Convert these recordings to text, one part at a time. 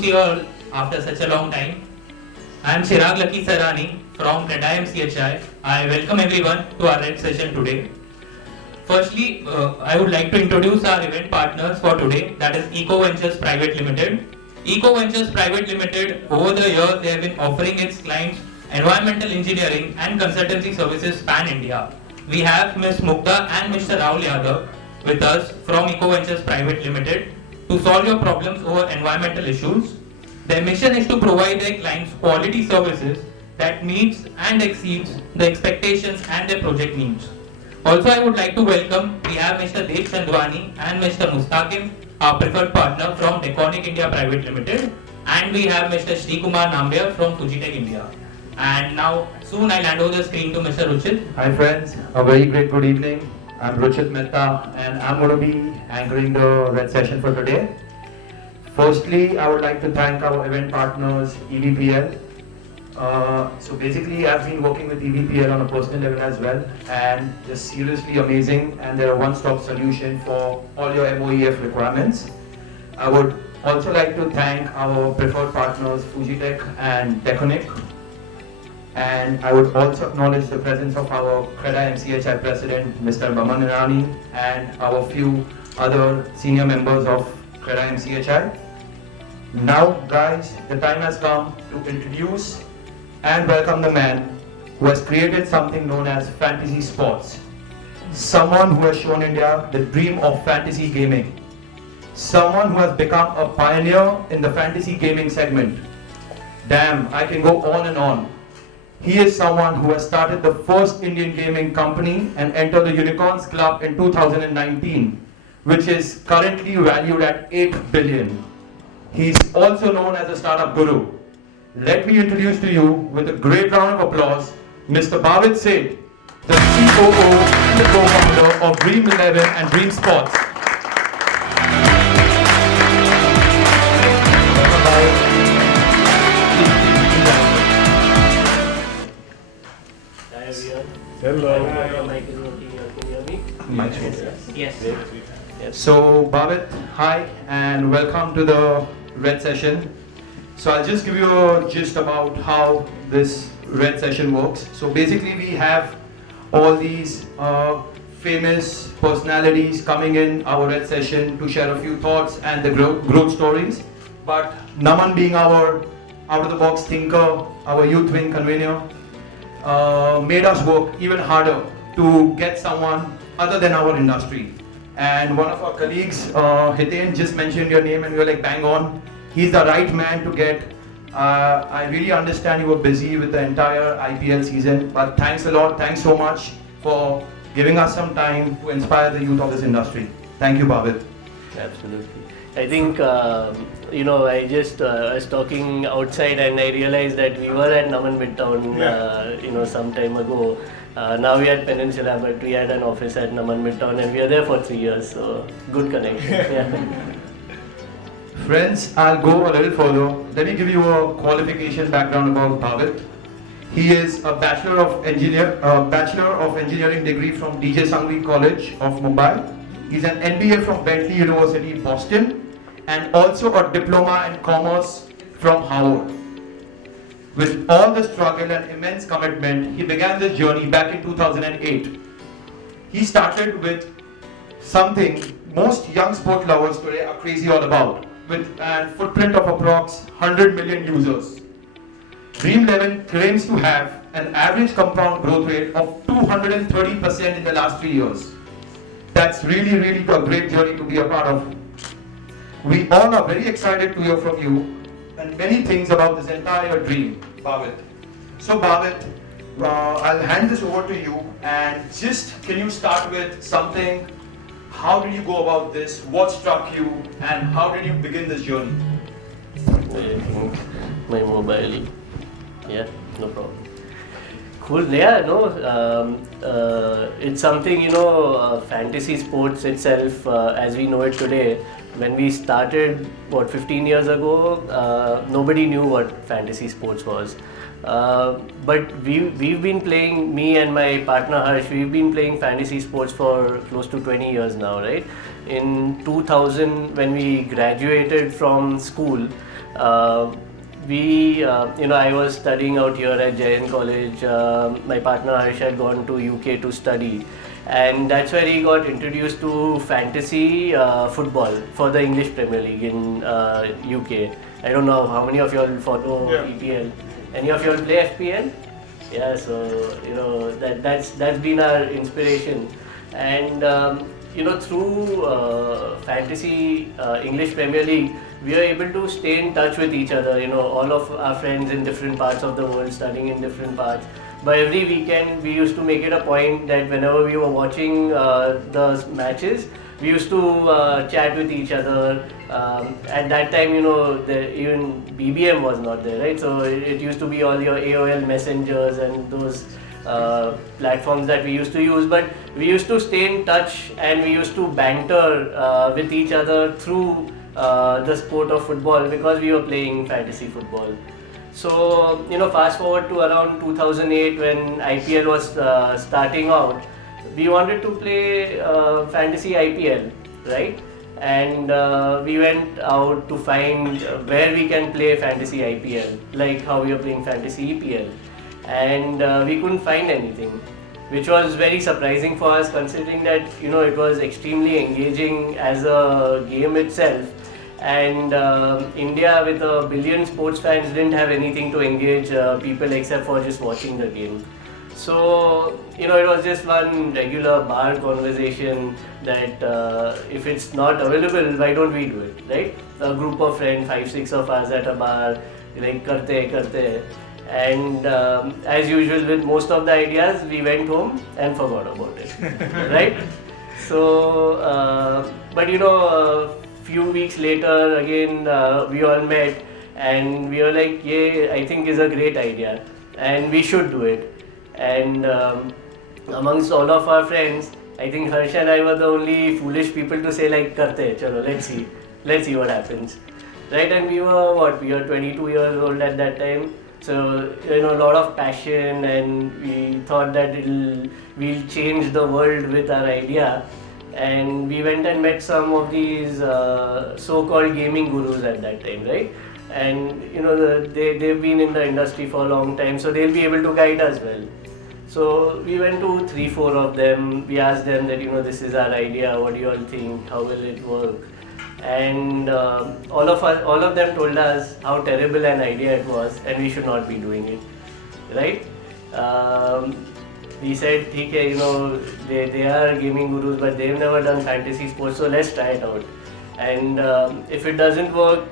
see you all after such a long time. I am Chirag Lucky Sarani from CREDAI-MCHI. I welcome everyone to our red session today. Firstly, I would like to introduce our event partners for today, that is Eco Ventures Private Limited. Eco Ventures Private Limited, over the years, they have been offering its clients environmental engineering and consultancy services pan-India. We have Ms. Mukta and Mr. Rahul Yadav with us from Eco Ventures Private Limited to solve your problems over environmental issues. Their mission is to provide their clients quality services that meets and exceeds the expectations and their project needs. Also, I would like to welcome, we have Mr. Dev Chandwani and Mr. Mustaqim, our preferred partner from Deconic India Private Limited, and we have Mr. Sri Kumar Nambia from Fujitech India. And now, soon I'll hand over the screen to Mr. Ruchit. Hi friends, a very great good evening. I'm Ruchit Mehta and I'm going to be anchoring the red session for today. Firstly, I would like to thank our event partners, EVPL. So basically, I've been working with EVPL on a personal level as well, and they're seriously amazing, and they're a one-stop solution for all your MOEF requirements. I would also like to thank our preferred partners, Fujitech and Deconic. And I would also acknowledge the presence of our CREDAI-MCHI President, Mr. Baman Irani, and our few other senior members of CREDAI-MCHI. Now, guys, the time has come to introduce and welcome the man who has created something known as fantasy sports. Someone who has shown India the dream of fantasy gaming. Someone who has become a pioneer in the fantasy gaming segment. Damn, I can go on and on. He is someone who has started the first Indian gaming company and entered the Unicorns Club in 2019, which is currently valued at 8 billion. He's also known as a startup guru. Let me introduce to you, with a great round of applause, Mr. Bhavit Sheth, the COO and the co-founder of Dream11 and Dream Sports. Hi everyone. Hello. Mic is working here. Can you hear me? Yes. So, Bhavit, hi and welcome to the red session. So I'll just give you a gist about how this red session works. So basically we have all these famous personalities coming in our red session to share a few thoughts and the growth stories. But Naman, being our out-of-the-box thinker, our youth wing convener, made us work even harder to get someone other than our industry. And one of our colleagues, Hiten, just mentioned your name and we were like, bang on. He's the right man to get. I really understand you were busy with the entire IPL season, but thanks a lot. Thanks so much for giving us some time to inspire the youth of this industry. Thank you, Bhavit. Absolutely. I think, I just was talking outside and I realized that we were at Naman Midtown, some time ago. Now we are at Peninsula, but we had an office at Naman Midtown and we are there for 3 years, so good connection. Yeah. Friends, I'll go a little further. Let me give you a qualification background about Bhavit. He is a Bachelor of Engineering degree from DJ Sanghvi College of Mumbai. He's an MBA from Bentley University, Boston, and also a Diploma in Commerce from Harvard. With all the struggle and immense commitment, he began this journey back in 2008. He started with something most young sport lovers today are crazy all about, with a footprint of approx 100 million users. Dream11 claims to have an average compound growth rate of 230% in the last 3 years. That's really a great journey to be a part of. We all are very excited to hear from you and many things about this entire dream, Bhavit. So Bhavit, I'll hand this over to you, and just can you start with something? How did you go about this? What struck you, and how did you begin this journey? I think my mobile. Yeah, no problem. Cool. Yeah, it's something, fantasy sports itself, as we know it today. When we started, 15 years ago, nobody knew what fantasy sports was. But we've been playing, me and my partner Harsh, we've been playing fantasy sports for close to 20 years now, right? In 2000, when we graduated from school, I was studying out here at Jain College. My partner Harish had gone to UK to study, and that's where he got introduced to fantasy football for the English Premier League in UK. I don't know how many of you all follow EPL. Any of you all play FPL? Yeah, so that's been our inspiration, and through fantasy English Premier League, we are able to stay in touch with each other. All of our friends in different parts of the world, studying in different parts. But every weekend, we used to make it a point that whenever we were watching the matches, we used to chat with each other. At that time, even BBM was not there, right? So it used to be all your AOL messengers and those platforms that we used to use. But we used to stay in touch, and we used to banter with each other through the sport of football, because we were playing fantasy football. So, fast forward to around 2008, when IPL was starting out, we wanted to play fantasy IPL, right? And we went out to find where we can play fantasy IPL, like how we are playing fantasy EPL. And we couldn't find anything, which was very surprising for us, considering that it was extremely engaging as a game itself. And India, with 1 billion sports fans, didn't have anything to engage people except for just watching the game. So it was just one regular bar conversation that if it's not available, why don't we do it, right? A group of friends, 5-6 of us at a bar, like karte. And as usual with most of the ideas, we went home and forgot about it, right? So, but few weeks later, again, we all met, and we were like, yeah, I think is a great idea, and we should do it. And amongst all of our friends, I think Harsh and I were the only foolish people to say like, karte, chalo, let's see what happens, right? And we were 22 years old at that time. So, a lot of passion, and we thought that we'll change the world with our idea. And we went and met some of these so-called gaming gurus at that time, right? And they've been in the industry for a long time, so they'll be able to guide us well. So we went to 3-4 of them. We asked them that this is our idea. What do you all think? How will it work? And all of them told us how terrible an idea it was, and we should not be doing it, right? We said, okay, they are gaming gurus, but they've never done fantasy sports, so let's try it out. And if it doesn't work,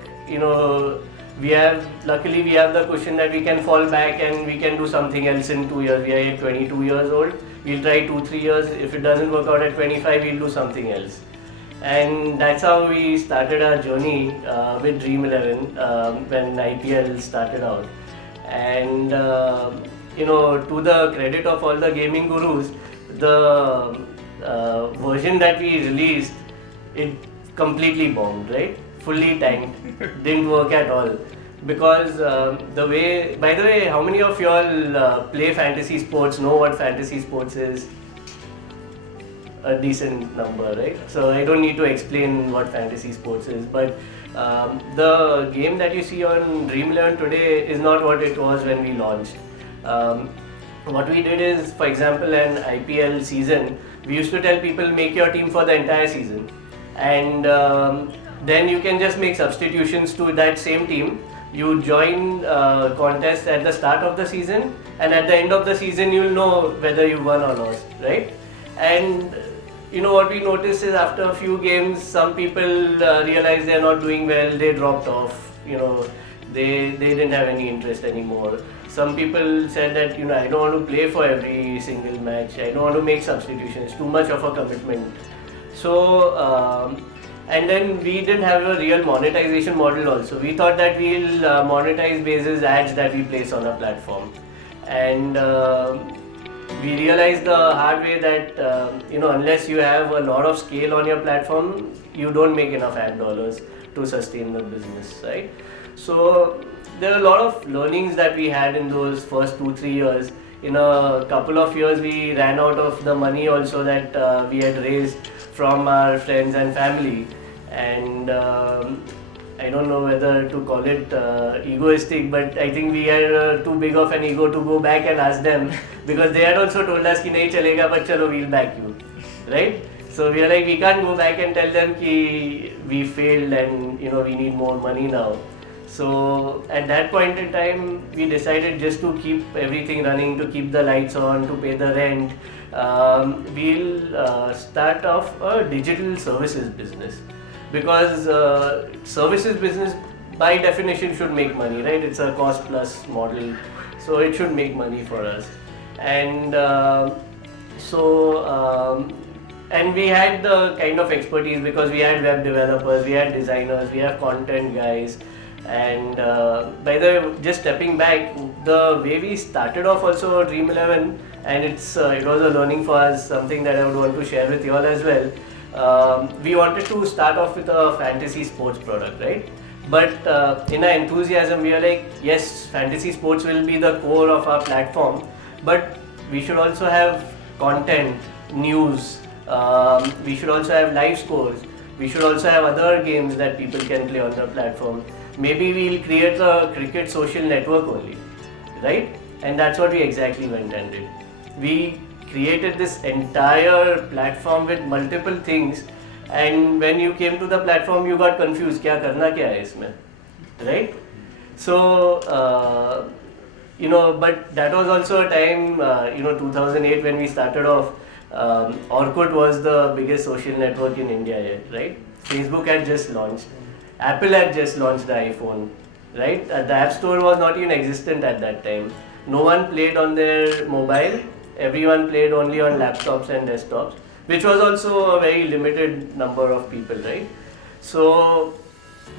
luckily we have the cushion that we can fall back and we can do something else in 2 years. We are 22 years old. We'll try 2-3 years. If it doesn't work out at 25, we'll do something else. And that's how we started our journey with Dream11 when IPL started out. And to the credit of all the gaming gurus, the version that we released, it completely bombed, right? Fully tanked, didn't work at all. Because by the way, how many of y'all play fantasy sports, know what fantasy sports is? A decent number, right? So I don't need to explain what fantasy sports is, but the game that you see on Dream11 today is not what it was when we launched. What we did is, for example, an IPL season, we used to tell people, make your team for the entire season, and then you can just make substitutions to that same team. You join contests at the start of the season, and at the end of the season you'll know whether you won or lost, right? And what we noticed is, after a few games, some people realized they're not doing well, they dropped off, they didn't have any interest anymore. Some people said that, I don't want to play for every single match, I don't want to make substitutions, too much of a commitment. So, and then we didn't have a real monetization model also. We thought that we'll monetize basis ads that we place on a platform. And we realized the hard way that unless you have a lot of scale on your platform, you don't make enough ad dollars to sustain the business, right? So there are a lot of learnings that we had in those first 2-3 years. In a couple of years, we ran out of the money also that we had raised from our friends and family, and I don't know whether to call it egoistic, but I think we are too big of an ego to go back and ask them because they had also told us कि नहीं चलेगा but चलो we'll back you, right? So we are like, we can't go back and tell them कि we failed and we need more money now. So at that point in time, we decided just to keep everything running, to keep the lights on, to pay the rent. We'll start off a digital services business because services business by definition should make money, right? It's a cost plus model, so it should make money for us. And and we had the kind of expertise because we had web developers, we had designers, we have content guys. And by the way, just stepping back, the way we started off also Dream11, and it was a learning for us, something that I would want to share with you all as well. We wanted to start off with a fantasy sports product, right? But in our enthusiasm, we are like, yes, fantasy sports will be the core of our platform, but we should also have content, news, we should also have live scores, we should also have other games that people can play on the platform. Maybe we'll create a cricket social network only, right? And that's what we exactly went and did. We created this entire platform with multiple things, and when you came to the platform, you got confused. क्या करना क्या है इसमें, right? So but that was also a time, 2008 when we started off. Orkut was the biggest social network in India yet, right? Facebook had just launched. Apple had just launched the iPhone, right? The App Store was not even existent at that time. No one played on their mobile. Everyone played only on laptops and desktops, which was also a very limited number of people, right? So,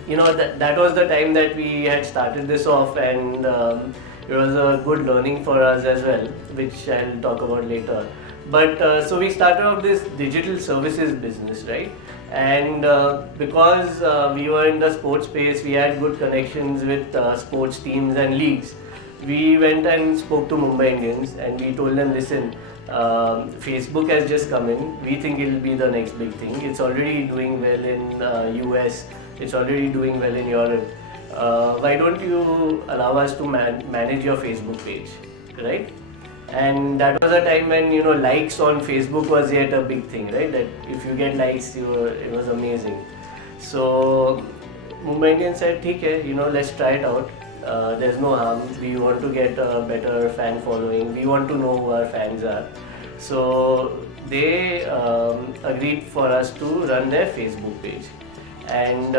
that was the time that we had started this off, and it was a good learning for us as well, which I'll talk about later. But so we started off this digital services business, right? And because we were in the sports space, we had good connections with sports teams and leagues. We went and spoke to Mumbai Indians and we told them, listen, Facebook has just come in. We think it will be the next big thing. It's already doing well in US. It's already doing well in Europe. Why don't you allow us to manage your Facebook page, right? And that was a time when likes on Facebook was yet a big thing, right? That if you get likes, it was amazing. So Mumbai Indians said, "ठीक है, let's try it out. There's no harm. We want to get a better fan following. We want to know who our fans are." So they agreed for us to run their Facebook page. And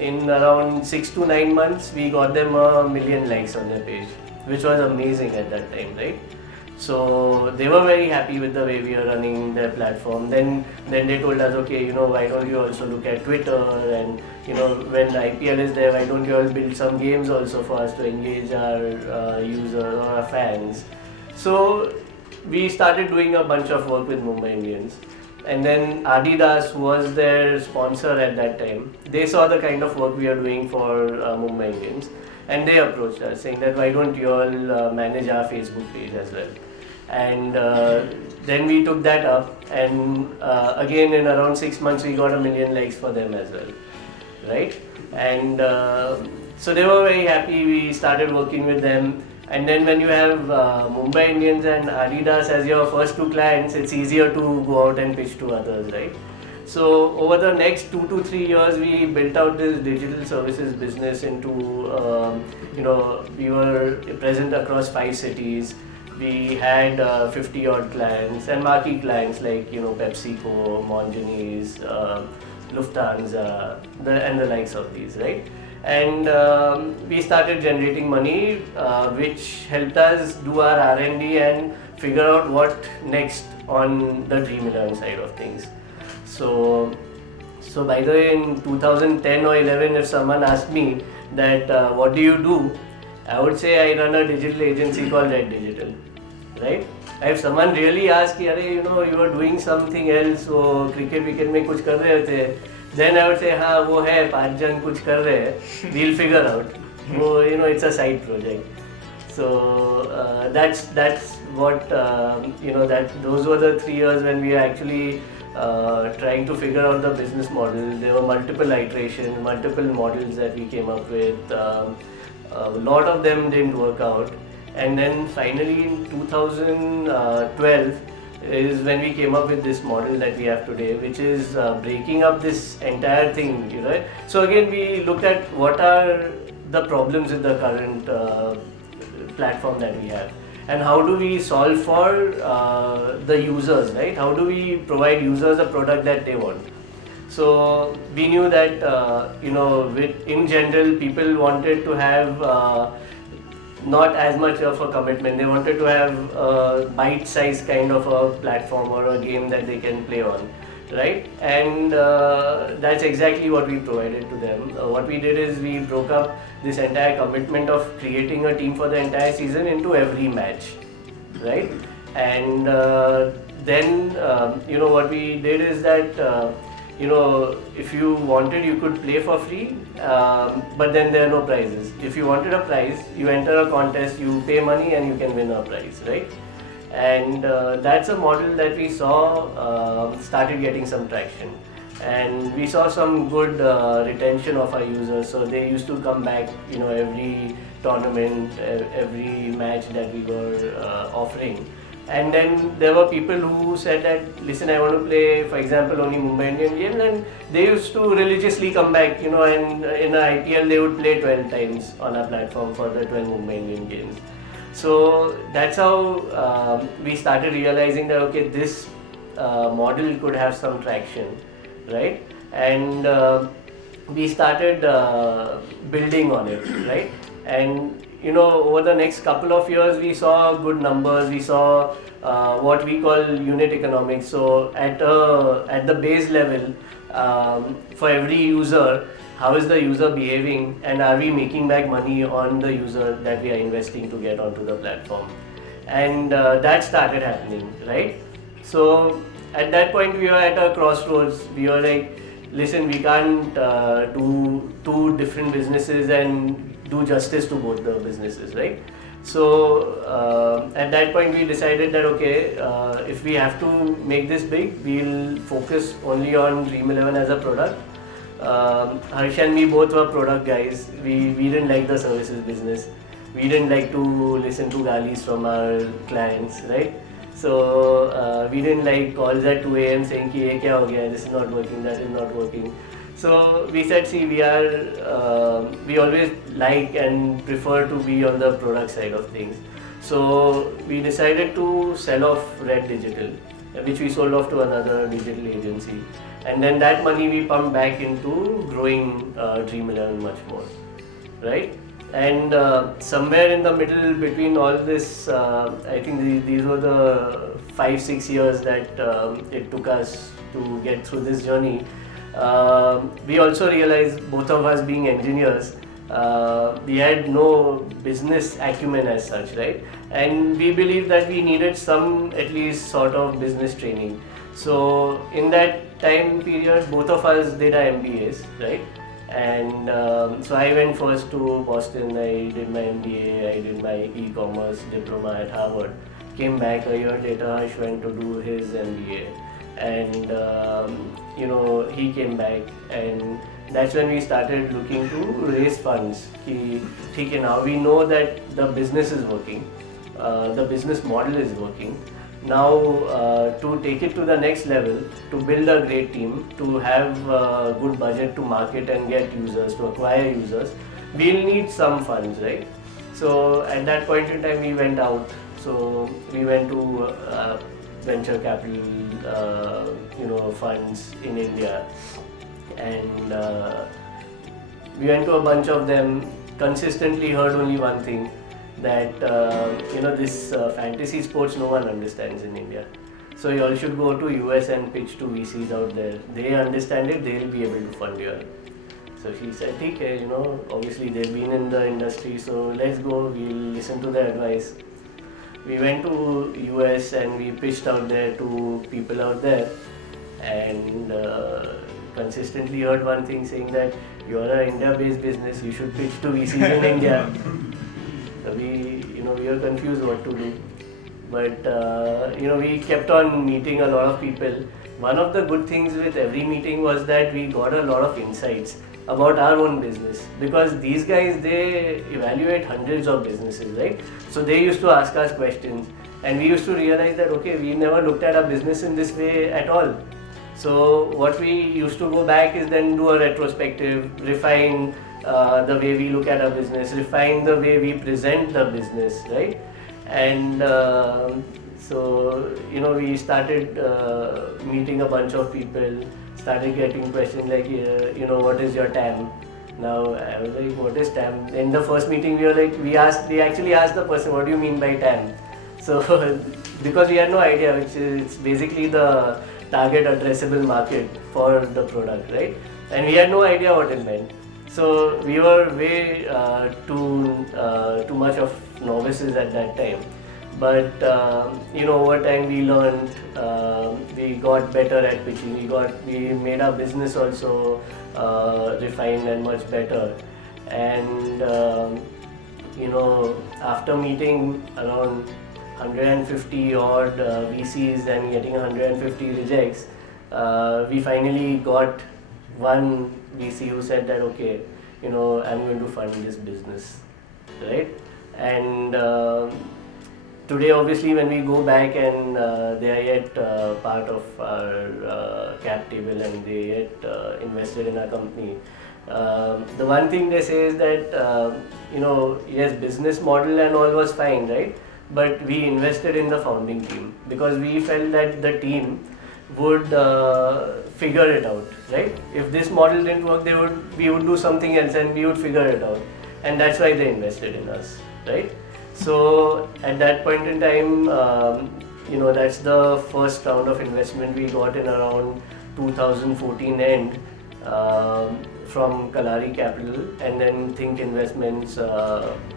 in around 6 to 9 months, we got them 1 million likes on their page, which was amazing at that time, right? So they were very happy with the way we are running their platform. Then they told us, okay, why don't you also look at Twitter, and when IPL is there, why don't you all build some games also for us to engage our users or our fans? So we started doing a bunch of work with Mumbai Indians. And then Adidas, who was their sponsor at that time, they saw the kind of work we are doing for Mumbai Indians, and they approached us saying that why don't you all manage our Facebook page as well. And then we took that up, and again in around 6 months we got 1 million likes for them as well, right? And so they were very happy. We started working with them. And then when you have Mumbai Indians and Adidas as your first 2 clients, it's easier to go out and pitch to others, right? So over the next 2 to 3 years, we built out this digital services business into, we were present across 5 cities. We had 50 odd clients and marquee clients like, PepsiCo, Mondelez, Lufthansa, and the likes of these, right? And we started generating money, which helped us do our R&D and figure out what next on the Dream11 side of things. So by the way, in 2010 or 11, if someone asked me that what do you do, I would say I run a digital agency called Red Digital, right? If someone really asks, you are doing something else, so cricket में कुछ कर रहे थे, then I would say, हाँ वो है 5 जन कुछ कर रहे हैं, we'll figure out. वो it's a side project. So that's what those were the 3 years when we actually trying to figure out the business model. There were multiple iterations, multiple models that we came up with. A lot of them didn't work out. And then finally in 2012 is when we came up with this model that we have today, which is breaking up this entire thing, right? So again, we looked at what are the problems with the current platform that we have, and how do we solve for the users, right? How do we provide users a product that they want? So we knew that in general, people wanted to have not as much of a commitment. They wanted to have a bite-sized kind of a platform or a game that they can play on, right? And that's exactly what we provided to them. What we did is we broke up this entire commitment of creating a team for the entire season into every match, right? And then what we did is that if you wanted, you could play for free, but then there are no prizes. If you wanted a prize, you enter a contest, you pay money and you can win a prize, right? And that's a model that we saw started getting some traction. And we saw some good retention of our users. So they used to come back, every tournament, every match that we were offering. And then there were people who said that, listen, I want to play, for example, only Mumbai Indian games, and they used to religiously come back, and in an IPL they would play 12 times on our platform for the 12 Mumbai Indian games. So that's how we started realizing that, okay, this model could have some traction, right? And we started building on it, right? And over the next couple of years, we saw good numbers. We saw what we call unit economics. So at the base level, for every user, how is the user behaving, and are we making back money on the user that we are investing to get onto the platform? And that started happening, right? So at that point, we were at a crossroads. We were like, listen, we can't do two different businesses and do justice to both the businesses, right? So at that point we decided that, okay, if we have to make this big, we'll focus only on Dream11 as a product. Harsh and me both were product guys. We didn't like the services business. We didn't like to listen to galis from our clients, right? So we didn't like calls at 2 a.m. saying ki ye kya ho gaya, this is not working, that is not working. So we said, see, we always like and prefer to be on the product side of things. So we decided to sell off Red Digital, which we sold off to another digital agency. And then that money we pumped back into growing Dream11 much more, right? And somewhere in the middle between all this, I think these were the 5-6 years that it took us to get through this journey. We also realized, both of us being engineers, we had no business acumen as such, right? And we believed that we needed some at least sort of business training. So in that time period, both of us did our MBAs, right? And so I went first to Boston, I did my MBA, I did my e-commerce diploma at Harvard. Came back a year later, Harsh went to do his MBA. And he came back, and that's when we started looking to raise funds. Now we know that the business is working, the business model is working. Now to take it to the next level, to build a great team, to have a good budget to market and get users, to acquire users, we'll need some funds, right? So at that point in time we went out. So we went to venture capital funds in India, and we went to a bunch of them, consistently heard only one thing, that this fantasy sports no one understands in India. So you all should go to US and pitch to VCs out there. They understand it, they'll be able to fund you. So she said, okay, obviously they've been in the industry, so let's go, we'll listen to their advice. We went to US and we pitched out there to people out there, and consistently heard one thing saying that you're an India-based business, you should pitch to VCs in India. So we were confused what to do, but we kept on meeting a lot of people. one of the good things with every meeting was that we got a lot of insights about our own business, because these guys, they evaluate hundreds of businesses, right? So they used to ask us questions, and we used to realize that okay, we never looked at our business in this way at all. So what we used to go back is then do a retrospective, refine the way we look at our business, refine the way we present the business, right? And so we started meeting a bunch of people, started getting questions like, what is your TAM? Now I was like, what is TAM? In the first meeting we actually asked the person, what do you mean by TAM? So because we had no idea, which is basically the target addressable market for the product, right? And we had no idea what it meant. So we were way too much of novices at that time. But over time we learned, we got better at pitching. We made our business also refined and much better. And after meeting around 150 odd VCs and getting 150 rejects, we finally got one VC who said that okay, I'm going to fund this business, right? And today, obviously, when we go back and they are yet part of our cap table and they yet invested in our company, the one thing they say is that yes, business model and all was fine, right? But we invested in the founding team because we felt that the team would figure it out, right? If this model didn't work, we would do something else and we would figure it out, and that's why they invested in us, right? So at that point in time, that's the first round of investment we got in around 2014 end from Kalari Capital, and then Think Investments.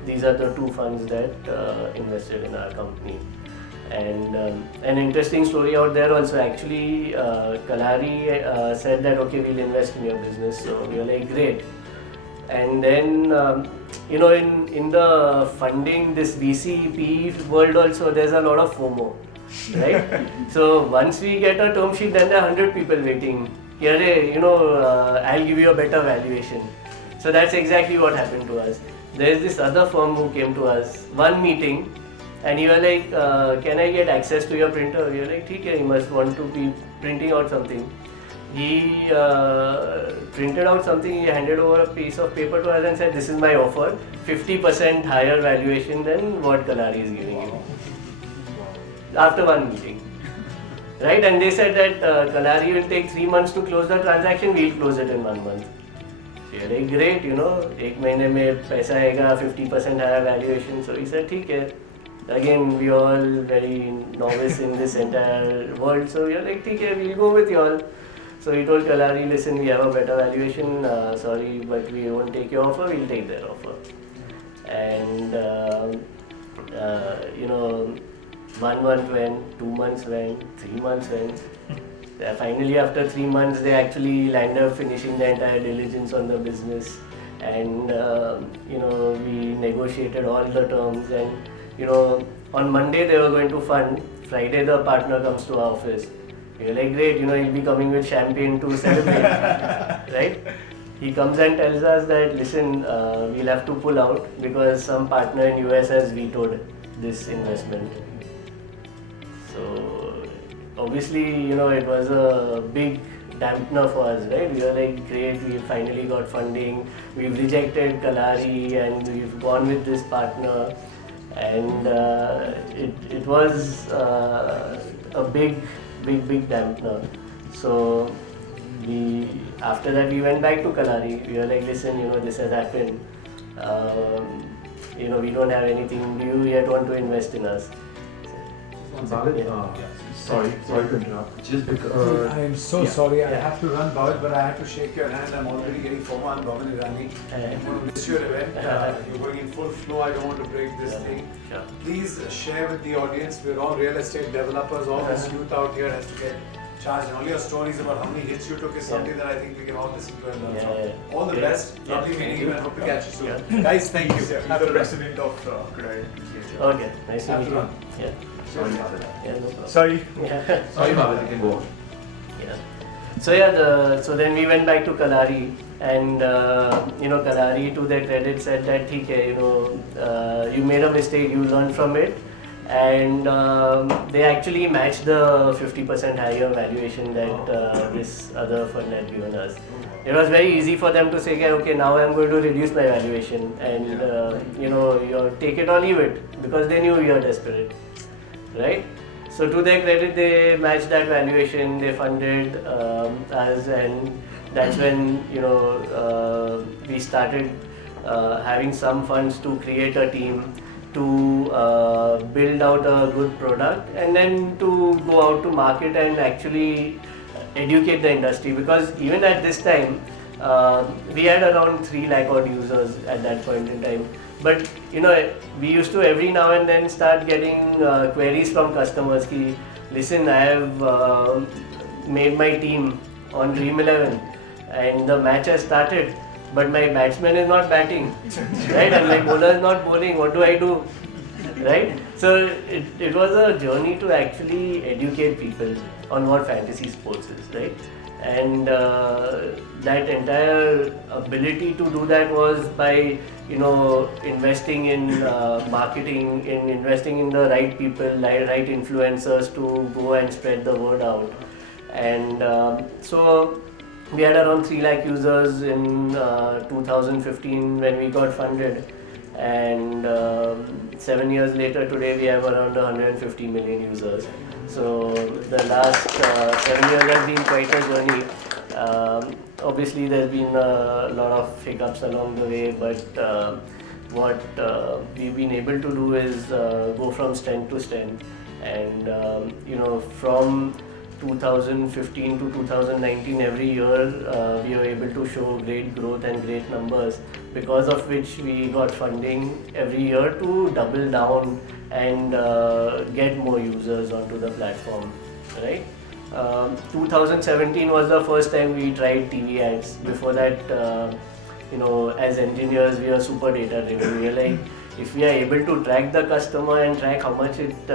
These are the two funds that invested in our company. And an interesting story out there also, actually, Kalari said that okay, we'll invest in your business. So we were like, great. And then in the funding, this VC PE world also, there's a lot of FOMO, right? So once we get a term sheet, then there are 100 people waiting. I'll give you a better valuation. So that's exactly what happened to us. There's this other firm who came to us, one meeting, and he was like, can I get access to your printer? We were like, okay, you must want to be printing out something. He printed out something, he handed over a piece of paper to us and said, this is my offer, 50% higher valuation than what Kalari is giving you. After one meeting. Right? And they said that Kalari will take 3 months to close the transaction, we'll close it in 1 month. So you're like, great, 1 mahine mein paisa aega, 50% higher valuation. So he said, okay. Again, we all very novice in this entire world, so we are like, okay, we'll go with you all. So he told Kalari, listen, we have a better valuation, sorry, but we won't take your offer, we'll take their offer. And 1 month went, 2 months went, 3 months went. Finally, after 3 months, they actually landed up finishing the entire diligence on the business. And we negotiated all the terms, and on Monday they were going to fund. Friday the partner comes to our office. We were like, great, he'll be coming with champagne to celebrate, right? He comes and tells us that, listen, we'll have to pull out because some partner in US has vetoed this investment. So obviously, it was a big dampener for us, right? We were like, great, we finally got funding, we've rejected Kalari and we've gone with this partner. And it was a big dampener. So after that we went back to Kalari. We were like, listen, this has happened. We don't have anything. Do you yet want to invest in us? Bhavit, sorry to interrupt. Just because I am so sorry. I have to run, Bhavit, but I have to shake your hand. I'm already getting FOMO. I'm Bhavin Irani. I'm going to miss your event. You're going in full flow. I don't want to break this thing. Sure. Please share with the audience. We're all real estate developers. All this youth out here has to get charged. And all your stories about how many hits you took is something that I think we can all listen to and learn from. All the best. Lovely meeting you and hope to catch you soon. Guys, thank you. I'm the president of CREDAI-MCHI. Okay, nice to meet you. Sorry, Bhavit. Yeah, no problem. Sorry. Yeah. Sorry, Bhavit, you can go on. So so then we went back to Kalari, and Kalari, to their credit, said that ठीक है, you made a mistake, you learned from it, and they actually matched the 50% higher valuation that this other fund had given us. It was very easy for them to say, okay, now I'm going to reduce my valuation, and you take it or leave it, because they knew we are desperate, right? So to their credit, they matched that valuation, they funded us, and that's when we started having some funds to create a team, to build out a good product, and then to go out to market and actually educate the industry. Because even at this time, we had around 3 lakh odd users at that point in time. But we used to every now and then start getting queries from customers ki, listen, I have made my team on Dream11 and the match has started, but my batsman is not batting, right? And my bowler is not bowling, what do I do? Right? So it was a journey to actually educate people on what fantasy sports is, right? And that entire ability to do that was by investing in marketing, in investing in the right people, right influencers to go and spread the word out. And so we had around 3 lakh users in 2015 when we got funded, and 7 years later today we have around 150 million users. So the last 7 years has been quite a journey. Obviously there's been a lot of hiccups along the way, but what we've been able to do is go from strength to strength, and from 2015 to 2019, every year we were able to show great growth and great numbers, because of which we got funding every year to double down and get more users onto the platform, right? 2017 was the first time we tried TV ads. Before that, as engineers, we are super data driven. We are like, if we are able to track the customer and track how much it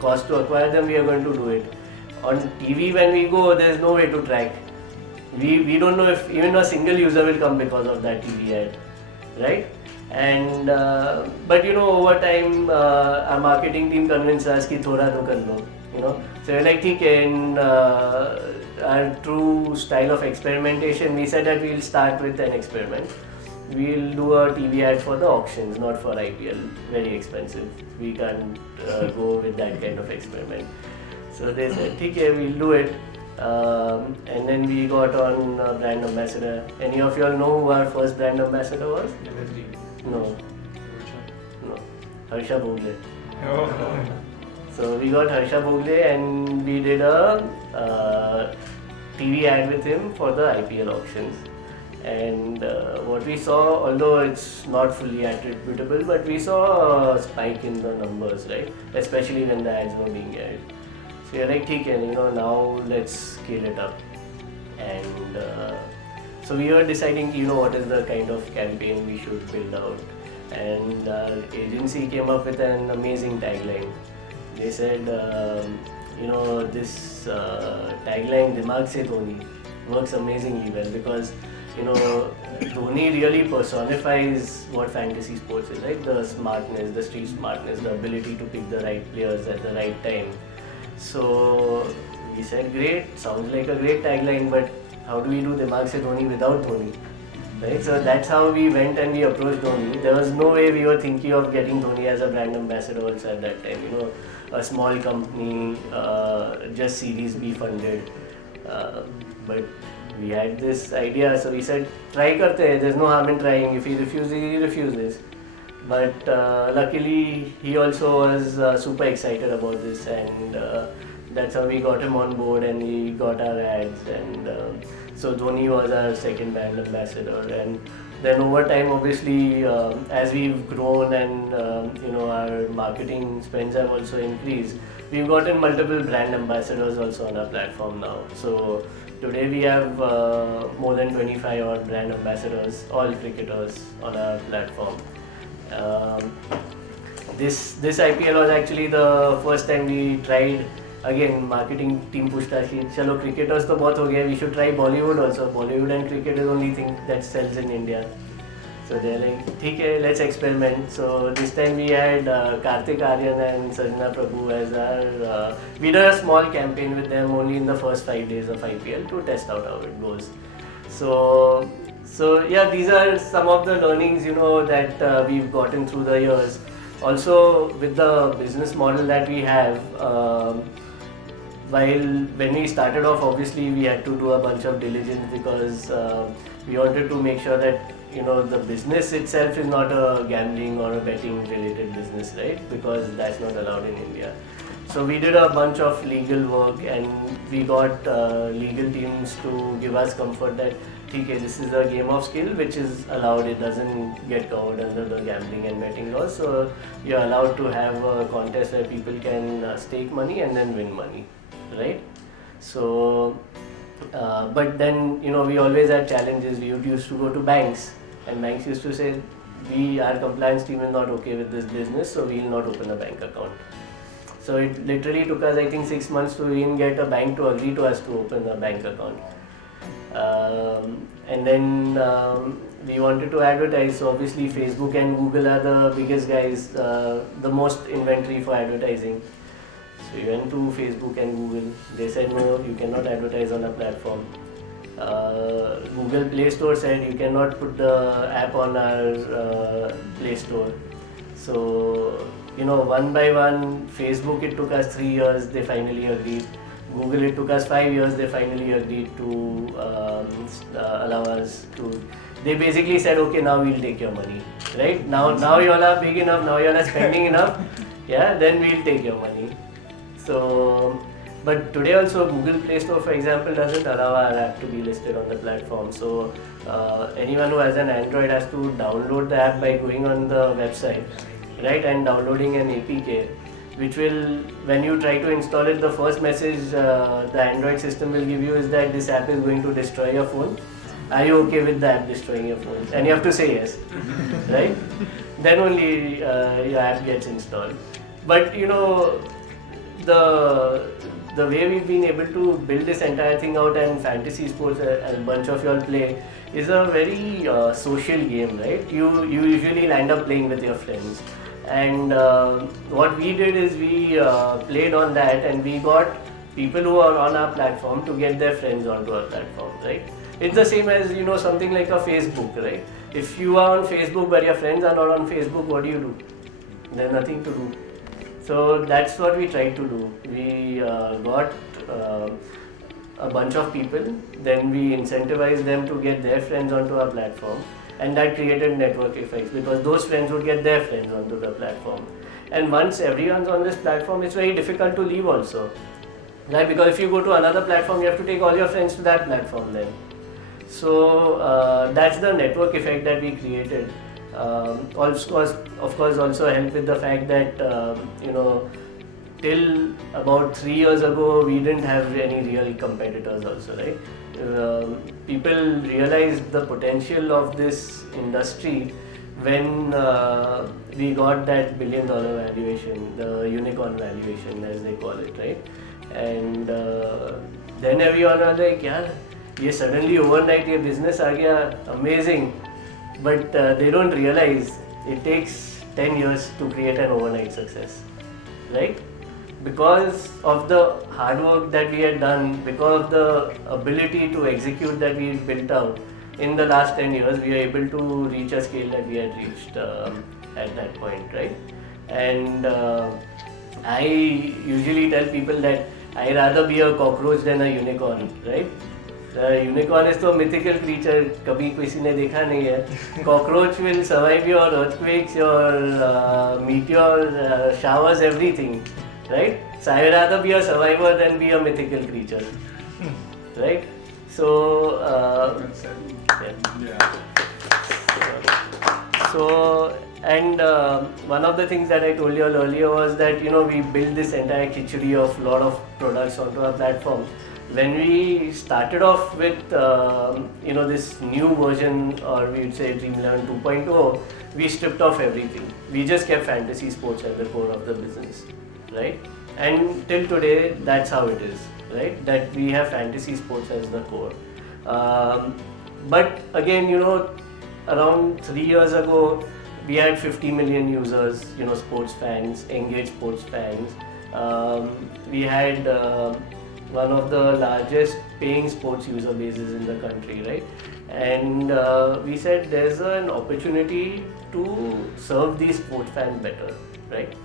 costs to acquire them, we are going to do it. On TV, when we go, there is no way to track. We don't know if even a single user will come because of that TV ad, right? And but over time, our marketing team convinced us कि थोड़ा तो कर लो, So we're like, ठीक है, in our true style of experimentation, we said that we'll start with an experiment. We'll do a TV ad for the auctions, not for IPL. Very expensive. We can't go with that kind of experiment. So they said, ठीक है, we'll do it. And then we got on brand ambassador. Any of you all know who our first brand ambassador was? No. Harsha Bhogle. So we got Harsha Bhogle and we did a TV ad with him for the IPL auctions. And what we saw, although it's not fully attributable, but we saw a spike in the numbers, right? Especially when the ads were being aired. So you're like, ठीक है, now let's scale it up. And so we were deciding, what is the kind of campaign we should build out. And our agency came up with an amazing tagline. They said, this tagline, Dimag se Dhoni, works amazingly well, because Dhoni really personifies what fantasy sports is, right? The smartness, the street smartness, the ability to pick the right players at the right time. So we said, great, sounds like a great tagline, but how do we do Dimag se Dhoni without Dhoni? Right? So that's how we went and we approached Dhoni. There was no way we were thinking of getting Dhoni as a brand ambassador also at that time. A small company, just Series B funded. But we had this idea, so we said, try karte hai, there's no harm in trying. If he refuses, he refuses. But luckily, he also was super excited about this, and that's how we got him on board and we got our ads. And so Dhoni was our second brand ambassador. And then over time, obviously, as we've grown and our marketing spends have also increased, we've gotten multiple brand ambassadors also on our platform now. So today we have more than 25 odd brand ambassadors, all cricketers on our platform. This IPL was actually the first time we tried again marketing team पूछता कि चलो cricketers तो बहुत हो गया, we should try Bollywood also. Bollywood and cricket is the only thing that sells in India. So they're like, ठीक है, let's experiment. So this time we had Karthik Aaryan and Sajna Prabhu as our. We did a small campaign with them only in the first 5 days of IPL to test out how it goes. So yeah, these are some of the learnings that we've gotten through the years. Also with the business model that we have, when we started off, obviously we had to do a bunch of diligence because we wanted to make sure that the business itself is not a gambling or a betting related business, right? Because that's not allowed in India. So we did a bunch of legal work and we got legal teams to give us comfort that okay, this is a game of skill which is allowed, it doesn't get covered under the gambling and betting laws. So you're allowed to have a contest where people can stake money and then win money, right? So, but then we always had challenges. We used to go to banks and banks used to say, our compliance team is not okay with this business, so we will not open a bank account. So it literally took us, I think, 6 months to even get a bank to agree to us to open a bank account. And then we wanted to advertise, so obviously Facebook and Google are the biggest guys, the most inventory for advertising. So we went to Facebook and Google, they said no, you cannot advertise on a platform. Google Play Store said you cannot put the app on our Play Store. So one by one, Facebook it took us 3 years, they finally agreed. Google it took us 5 years, they finally agreed to allow us to. They basically said, okay, now we'll take your money, right? Now you all are big enough, now you all are spending enough, yeah, then we'll take your money. So, but today also Google Play Store, for example, doesn't allow our app to be listed on the platform. So anyone who has an Android has to download the app by going on the website, right, and downloading an APK, which will, when you try to install it, the first message the Android system will give you is that this app is going to destroy your phone. Are you okay with the app destroying your phone? And you have to say yes, right? Then only your app gets installed. But the way we've been able to build this entire thing out, and fantasy sports, a bunch of y'all play, is a very social game, right? You usually end up playing with your friends. And what we did is we played on that, and we got people who are on our platform to get their friends onto our platform, right? It's the same as something like a Facebook, right? If you are on Facebook but your friends are not on Facebook, what do? There's nothing to do. So that's what we tried to do. We got a bunch of people, then we incentivized them to get their friends onto our platform. And that created network effects because those friends would get their friends onto the platform. And once everyone's on this platform, it's very difficult to leave also. Right? Because if you go to another platform, you have to take all your friends to that platform then. So that's the network effect that we created. Of course, also helped with the fact that, till about 3 years ago, we didn't have any real competitors also, right? People realized the potential of this industry when we got that $1 billion valuation, the unicorn valuation as they call it, right? And then everyone was like, yeah, suddenly overnight your business aa gaya, amazing. But they don't realize it takes 10 years to create an overnight success, right? Because of the hard work that we had done, because of the ability to execute that we built out in the last 10 years, we are able to reach a scale that we had reached at that point, right? And I usually tell people that I'd rather be a cockroach than a unicorn, right? The unicorn is a mythical creature, कभी किसी ने देखा नहीं है. Cockroach will survive your earthquakes, your meteor showers, everything, right? So I would rather be a survivor than be a mythical creature, right? So so and one of the things that I told you all earlier was that we built this entire kitchery of lot of products onto our platform. When we started off with this new version, or we would say Dream11 2.0, we stripped off everything. We just kept fantasy sports at the core of the business, right? And till today, that's how it is, right? That we have fantasy sports as the core. But again, around 3 years ago, we had 50 million users, sports fans, engaged sports fans. We had one of the largest paying sports user bases in the country, right? And we said there's an opportunity to serve these sports fans better, right?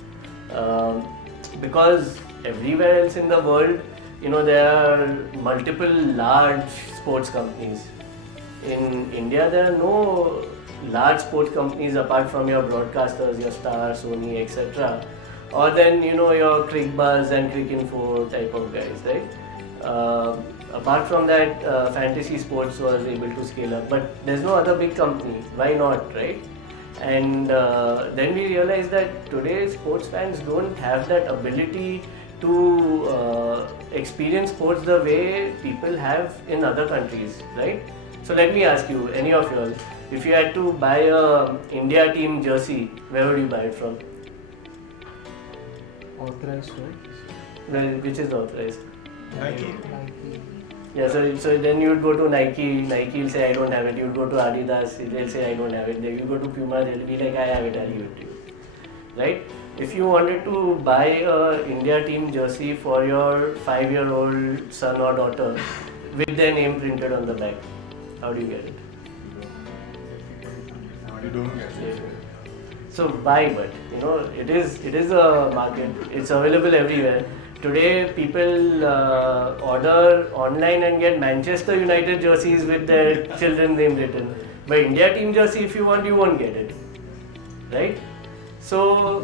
Because everywhere else in the world, there are multiple large sports companies. In India, there are no large sports companies apart from your broadcasters, your Star, Sony, etc. Or then, your CricBuzz and Cricinfo type of guys, right? Apart from that, fantasy sports was able to scale up, but there's no other big company. Why not, right? And then we realized that today sports fans don't have that ability to experience sports the way people have in other countries, right? So let me ask you, any of you all, if you had to buy a India team jersey, where would you buy it from? Authorized store. Well, which is authorized? Nike. Yeah, so then you would go to Nike, Nike will say I don't have it, you would go to Adidas, they'll say I don't have it, then you go to Puma, they'll be like I have it, I'll give it to you, right? If you wanted to buy a India team jersey for your 5-year-old son or daughter with their name printed on the back, how do you get it? You don't get it. So buy, but it is a market, it's available everywhere. Today people order online and get Manchester United jerseys with their children's name written. But India team jersey, if you want, you won't get it, right? So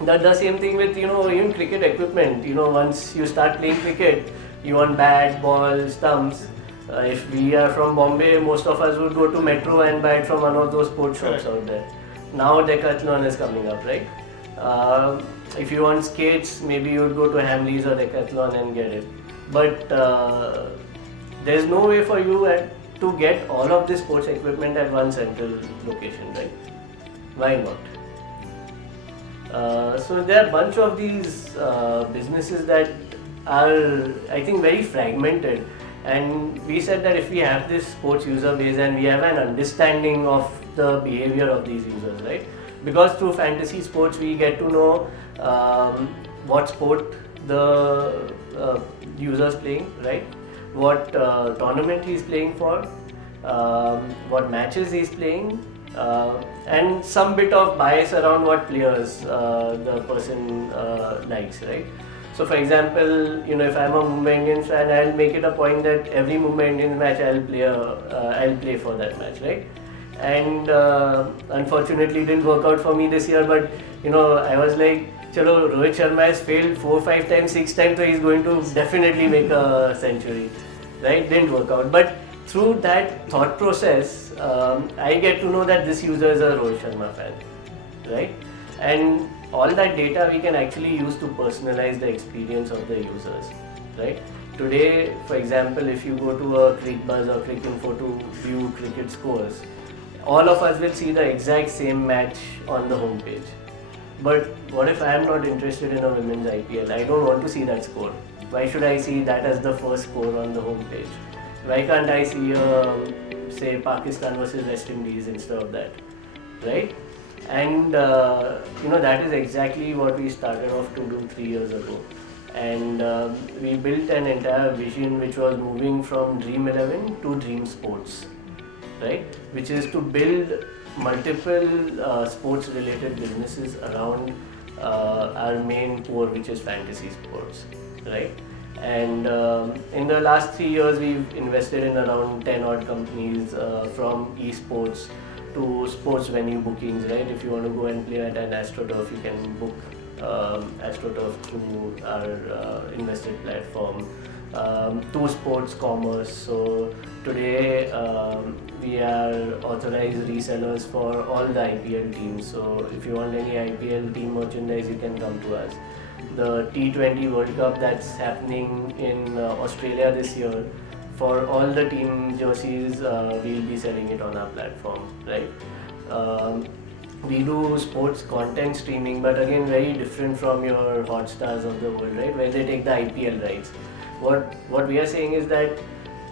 the same thing with even cricket equipment. Once you start playing cricket, you want bat, ball, stumps. If we are from Bombay, most of us would go to Metro and buy it from one of those sports shops out there. Now Decathlon is coming up, right? If you want skates, maybe you would go to Hamleys or Decathlon and get it. But there's no way for you to get all of this sports equipment at one central location, right? Why not? So there are a bunch of these businesses that are, I think, very fragmented. And we said that if we have this sports user base and we have an understanding of the behavior of these users, right? Because through fantasy sports we get to know what sport the user's playing, right? What tournament he's playing for, what matches he's playing, and some bit of bias around what players the person likes, right? So for example, if I'm a Mumbai Indians fan, I'll make it a point that every Mumbai Indians match I'll play for that match, right? And unfortunately it didn't work out for me this year, but I was like, chalo, Rohit Sharma has failed 4, 5 times, 6 times, so he's going to definitely make a century, right? Didn't work out. But through that thought process, I get to know that this user is a Rohit Sharma fan, right? And all that data we can actually use to personalize the experience of the users, right? Today, for example, if you go to a CricBuzz or Cricinfo to view cricket scores, all of us will see the exact same match on the homepage. But what if I am not interested in a women's IPL? I don't want to see that score. Why should I see that as the first score on the homepage? Why can't I see, say, Pakistan versus West Indies instead of that, right? And that is exactly what we started off to do 3 years ago. And we built an entire vision which was moving from Dream11 to Dream Sports, right? Which is to build multiple sports related businesses around our main core, which is fantasy sports, right? And in the last 3 years we've invested in around 10 odd companies, from esports to sports venue bookings, right? If you want to go and play at an AstroTurf, you can book AstroTurf through our invested platform, to sports commerce. So today we are authorized resellers for all the IPL teams. So if you want any IPL team merchandise, you can come to us. The T20 World Cup that's happening in Australia this year, for all the team jerseys, we'll be selling it on our platform, right? we do sports content streaming, but again very different from your Hotstars of the world, right? Where they take the IPL rights. What we are saying is that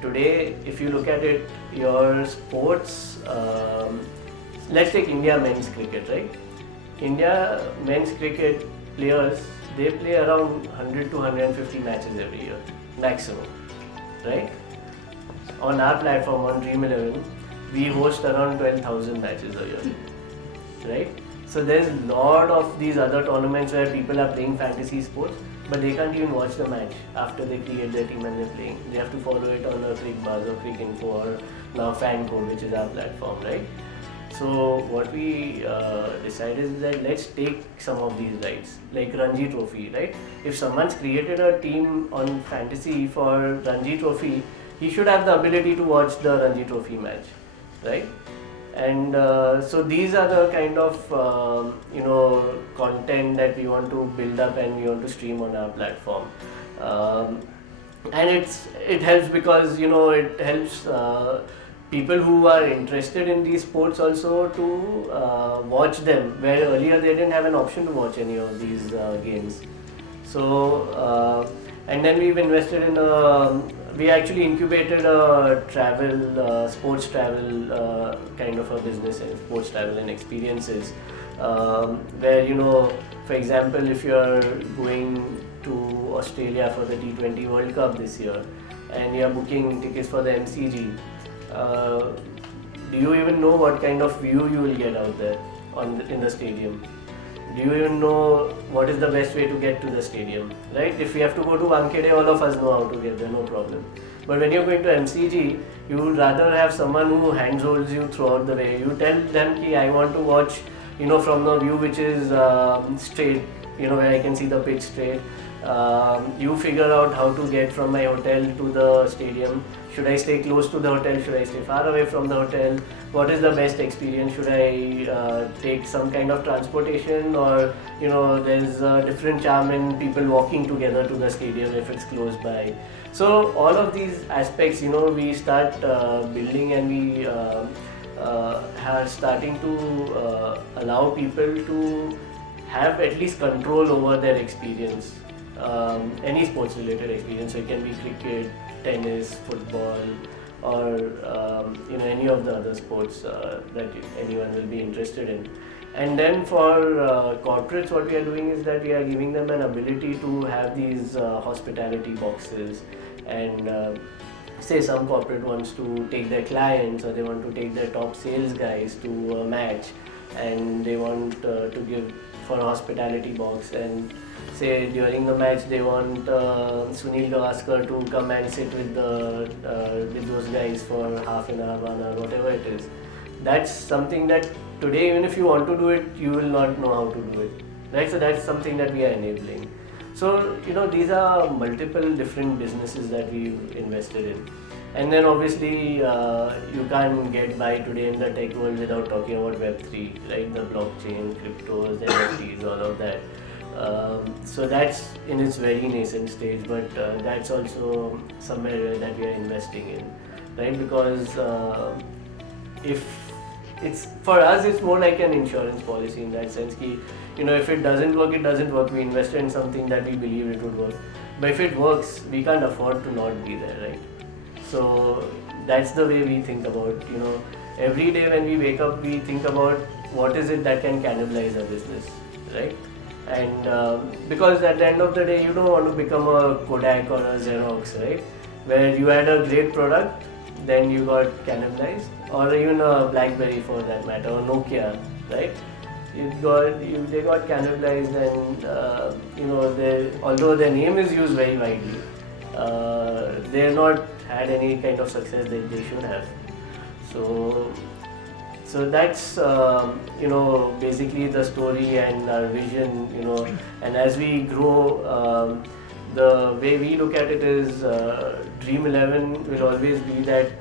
today, if you look at it, your sports, let's take India men's cricket, right? India men's cricket players, they play around 100 to 150 matches every year, maximum, right? On our platform, on Dream11, we host around 12,000 matches a year, right? So there's a lot of these other tournaments where people are playing fantasy sports, but they can't even watch the match after they create their team and they're playing. They have to follow it on a ClickBuzz or ClickInfo or now FanCode, which is our platform, right? So what we decided is that let's take some of these rights, like Ranji Trophy, right? If someone's created a team on fantasy for Ranji Trophy, he should have the ability to watch the Ranji Trophy match, right? And so these are the kind of content that we want to build up and we want to stream on our platform. And it helps because it helps people who are interested in these sports also to watch them, where earlier they didn't have an option to watch any of these games. So and then we've invested in we actually incubated a sports travel kind of a business, sports travel and experiences, where for example, if you're going to Australia for the T20 World Cup this year and you're booking tickets for the MCG, do you even know what kind of view you will get out there in the stadium? Do you even know what is the best way to get to the stadium, right? If we have to go to Wankhede, all of us know how to get there, no problem. But when you're going to MCG, you would rather have someone who handholds you throughout the way. You tell them, ki, I want to watch, from the view which is straight, where I can see the pitch straight. You figure out how to get from my hotel to the stadium. Should I stay close to the hotel? Should I stay far away from the hotel? What is the best experience? Should I take some kind of transportation, or there's a different charm in people walking together to the stadium if it's close by. So all of these aspects, we start building, and we are starting to allow people to have at least control over their experience, any sports related experience. So it can be cricket, tennis, football, or any of the other sports that anyone will be interested in. And then for corporates, what we are doing is that we are giving them an ability to have these hospitality boxes, and say some corporate wants to take their clients or they want to take their top sales guys to a match, and they want to give for a hospitality box, and say during the match they want Sunil Gavaskar to come and sit with those guys for half an hour, 1 hour, whatever it is. That's something that today, even if you want to do it, you will not know how to do it, right? So that's something that we are enabling. So these are multiple different businesses that we've invested in. And then obviously you can't get by today in the tech world without talking about Web3, right? The blockchain, cryptos, NFTs, all of that. So that's in its very nascent stage, but that's also somewhere that we are investing in, right? Because if it's for us, it's more like an insurance policy in that sense. Ki, if it doesn't work, it doesn't work. We invested in something that we believe it would work. But if it works, we can't afford to not be there, right? So that's the way we think about, every day when we wake up, we think about what is it that can cannibalize our business, right? And because at the end of the day, you don't want to become a Kodak or a Xerox, right? Where you had a great product, then you got cannibalized, or even a BlackBerry for that matter, or Nokia, right? They got cannibalized, and although their name is used very widely, they have not had any kind of success that they should have. So that's basically the story and our vision, and as we grow, the way we look at it is Dream11 will always be that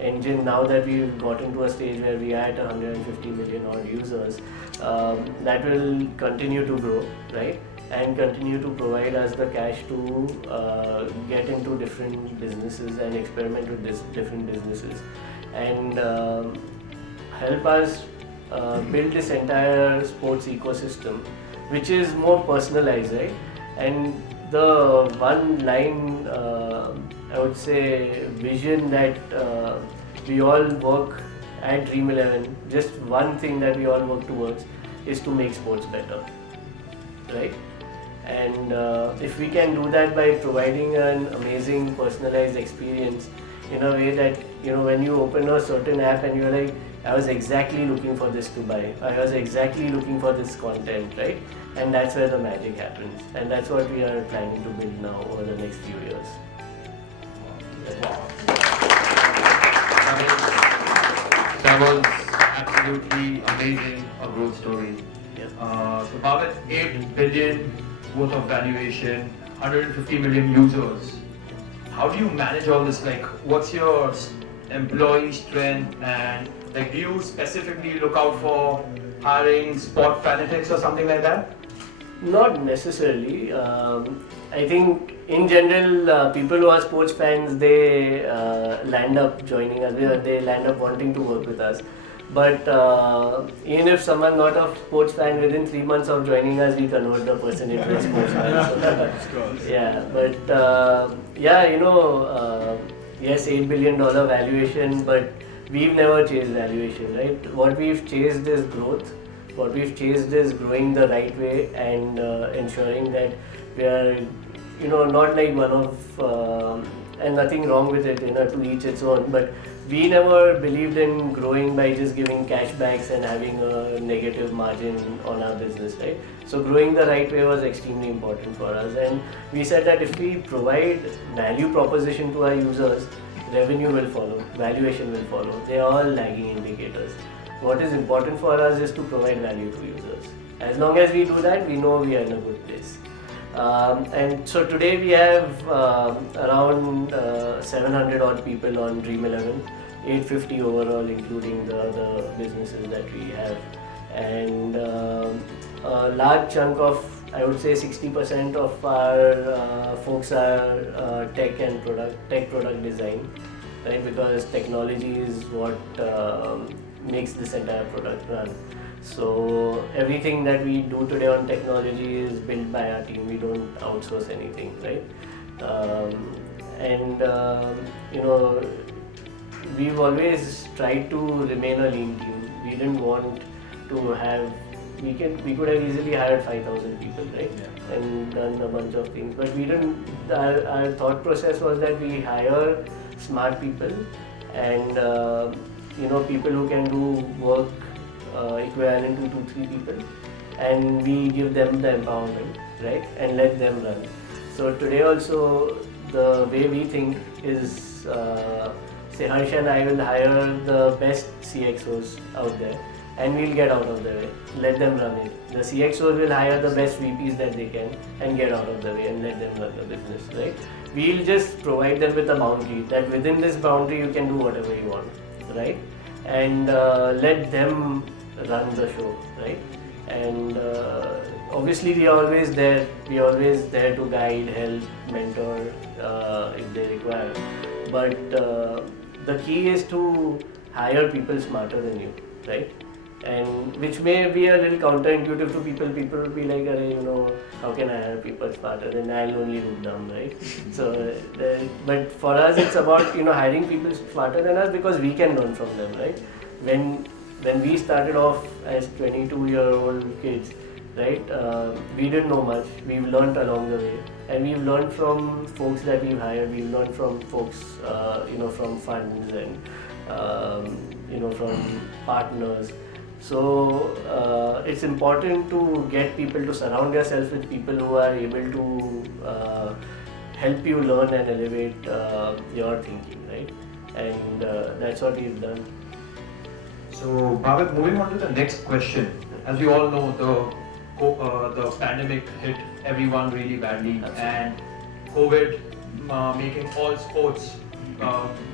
engine. Now that we've gotten to a stage where we are at 150 million odd users, that will continue to grow, right? And continue to provide us the cash to get into different businesses and experiment with different businesses, and help us build this entire sports ecosystem, which is more personalized, right? And the one line, I would say, vision that we all work at Dream11, just one thing that we all work towards is to make sports better, right? And if we can do that by providing an amazing personalized experience in a way that, when you open a certain app and you're like, I was exactly looking for this to buy, I was exactly looking for this content, right? And that's where the magic happens, and that's what we are planning to build now over the next few years. That was absolutely amazing, a growth story. Yeah. So Bhavit, 8 billion worth of valuation, 150 million users. How do you manage all this? Like, what's your employee strength, and like, do you specifically look out for hiring sport fanatics or something like that? Not necessarily. I think in general, people who are sports fans, they land up joining us, they land up wanting to work with us. But even if someone not a sports fan, within 3 months of joining us, we convert the person into a sports fan. So, yeah, but yes, $8 billion valuation, but we've never chased valuation, right? What we've chased is growth. What we've chased is growing the right way and ensuring that we are, not like one of, and nothing wrong with it, to each its own, but we never believed in growing by just giving cashbacks and having a negative margin on our business, right? So growing the right way was extremely important for us, and we said that if we provide value proposition to our users, revenue will follow, valuation will follow. They are all lagging indicators. What is important for us is to provide value to users. As long as we do that, we know we are in a good place. And so today we have around 700 odd people on Dream11, 850 overall, including the other businesses that we have. And a large chunk of, I would say 60% of our folks are tech product design, right? Because technology is what makes this entire product run. So everything that we do today on technology is built by our team. We don't outsource anything, right? We've always tried to remain a lean team. We didn't want to have. We could have easily hired 5,000 people, right? Yeah. And done a bunch of things, but we didn't. Our thought process was that we hire smart people and people who can do work equivalent to 2-3 people, and we give them the empowerment, right, and let them run. So today also the way we think is, say Harsh and I will hire the best CXOs out there, and we'll get out of the way, let them run it. The CXOs will hire the best VPs that they can and get out of the way and let them run the business, right? We'll just provide them with a boundary, that within this boundary you can do whatever you want, right? And let them run the show, right? And obviously we are always there. We are always there to guide, help, mentor if they require. But the key is to hire people smarter than you, right? And which may be a little counterintuitive to people. People will be like, how can I hire people smarter? Then I'll only look dumb, right? So, but for us, it's about hiring people smarter than us because we can learn from them, right? When we started off as 22-year-old kids, right? We didn't know much. We've learned along the way, and we've learned from folks that we've hired. We've learned from folks, from funds and from partners. So it's important to get people to surround yourself with people who are able to help you learn and elevate your thinking, right? And that's what we've done. So Bhavit, moving on to the next question. As we all know, the pandemic hit everyone really badly, and COVID making all sports,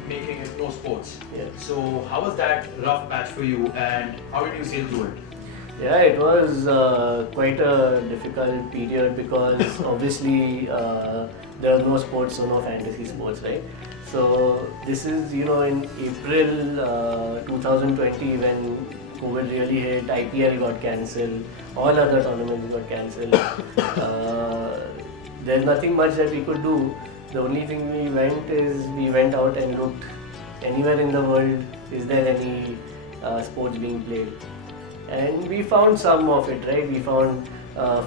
making it no sports. Yeah. So how was that rough patch for you, and how did you sail through it? Yeah, it was quite a difficult period because obviously there was no sports, so no fantasy sports, right? So this is, in April 2020 when COVID really hit, IPL got cancelled, all other tournaments got cancelled. There's nothing much that we could do. The only thing we went out and looked anywhere in the world, is there any sports being played? And we found some of it, right? We found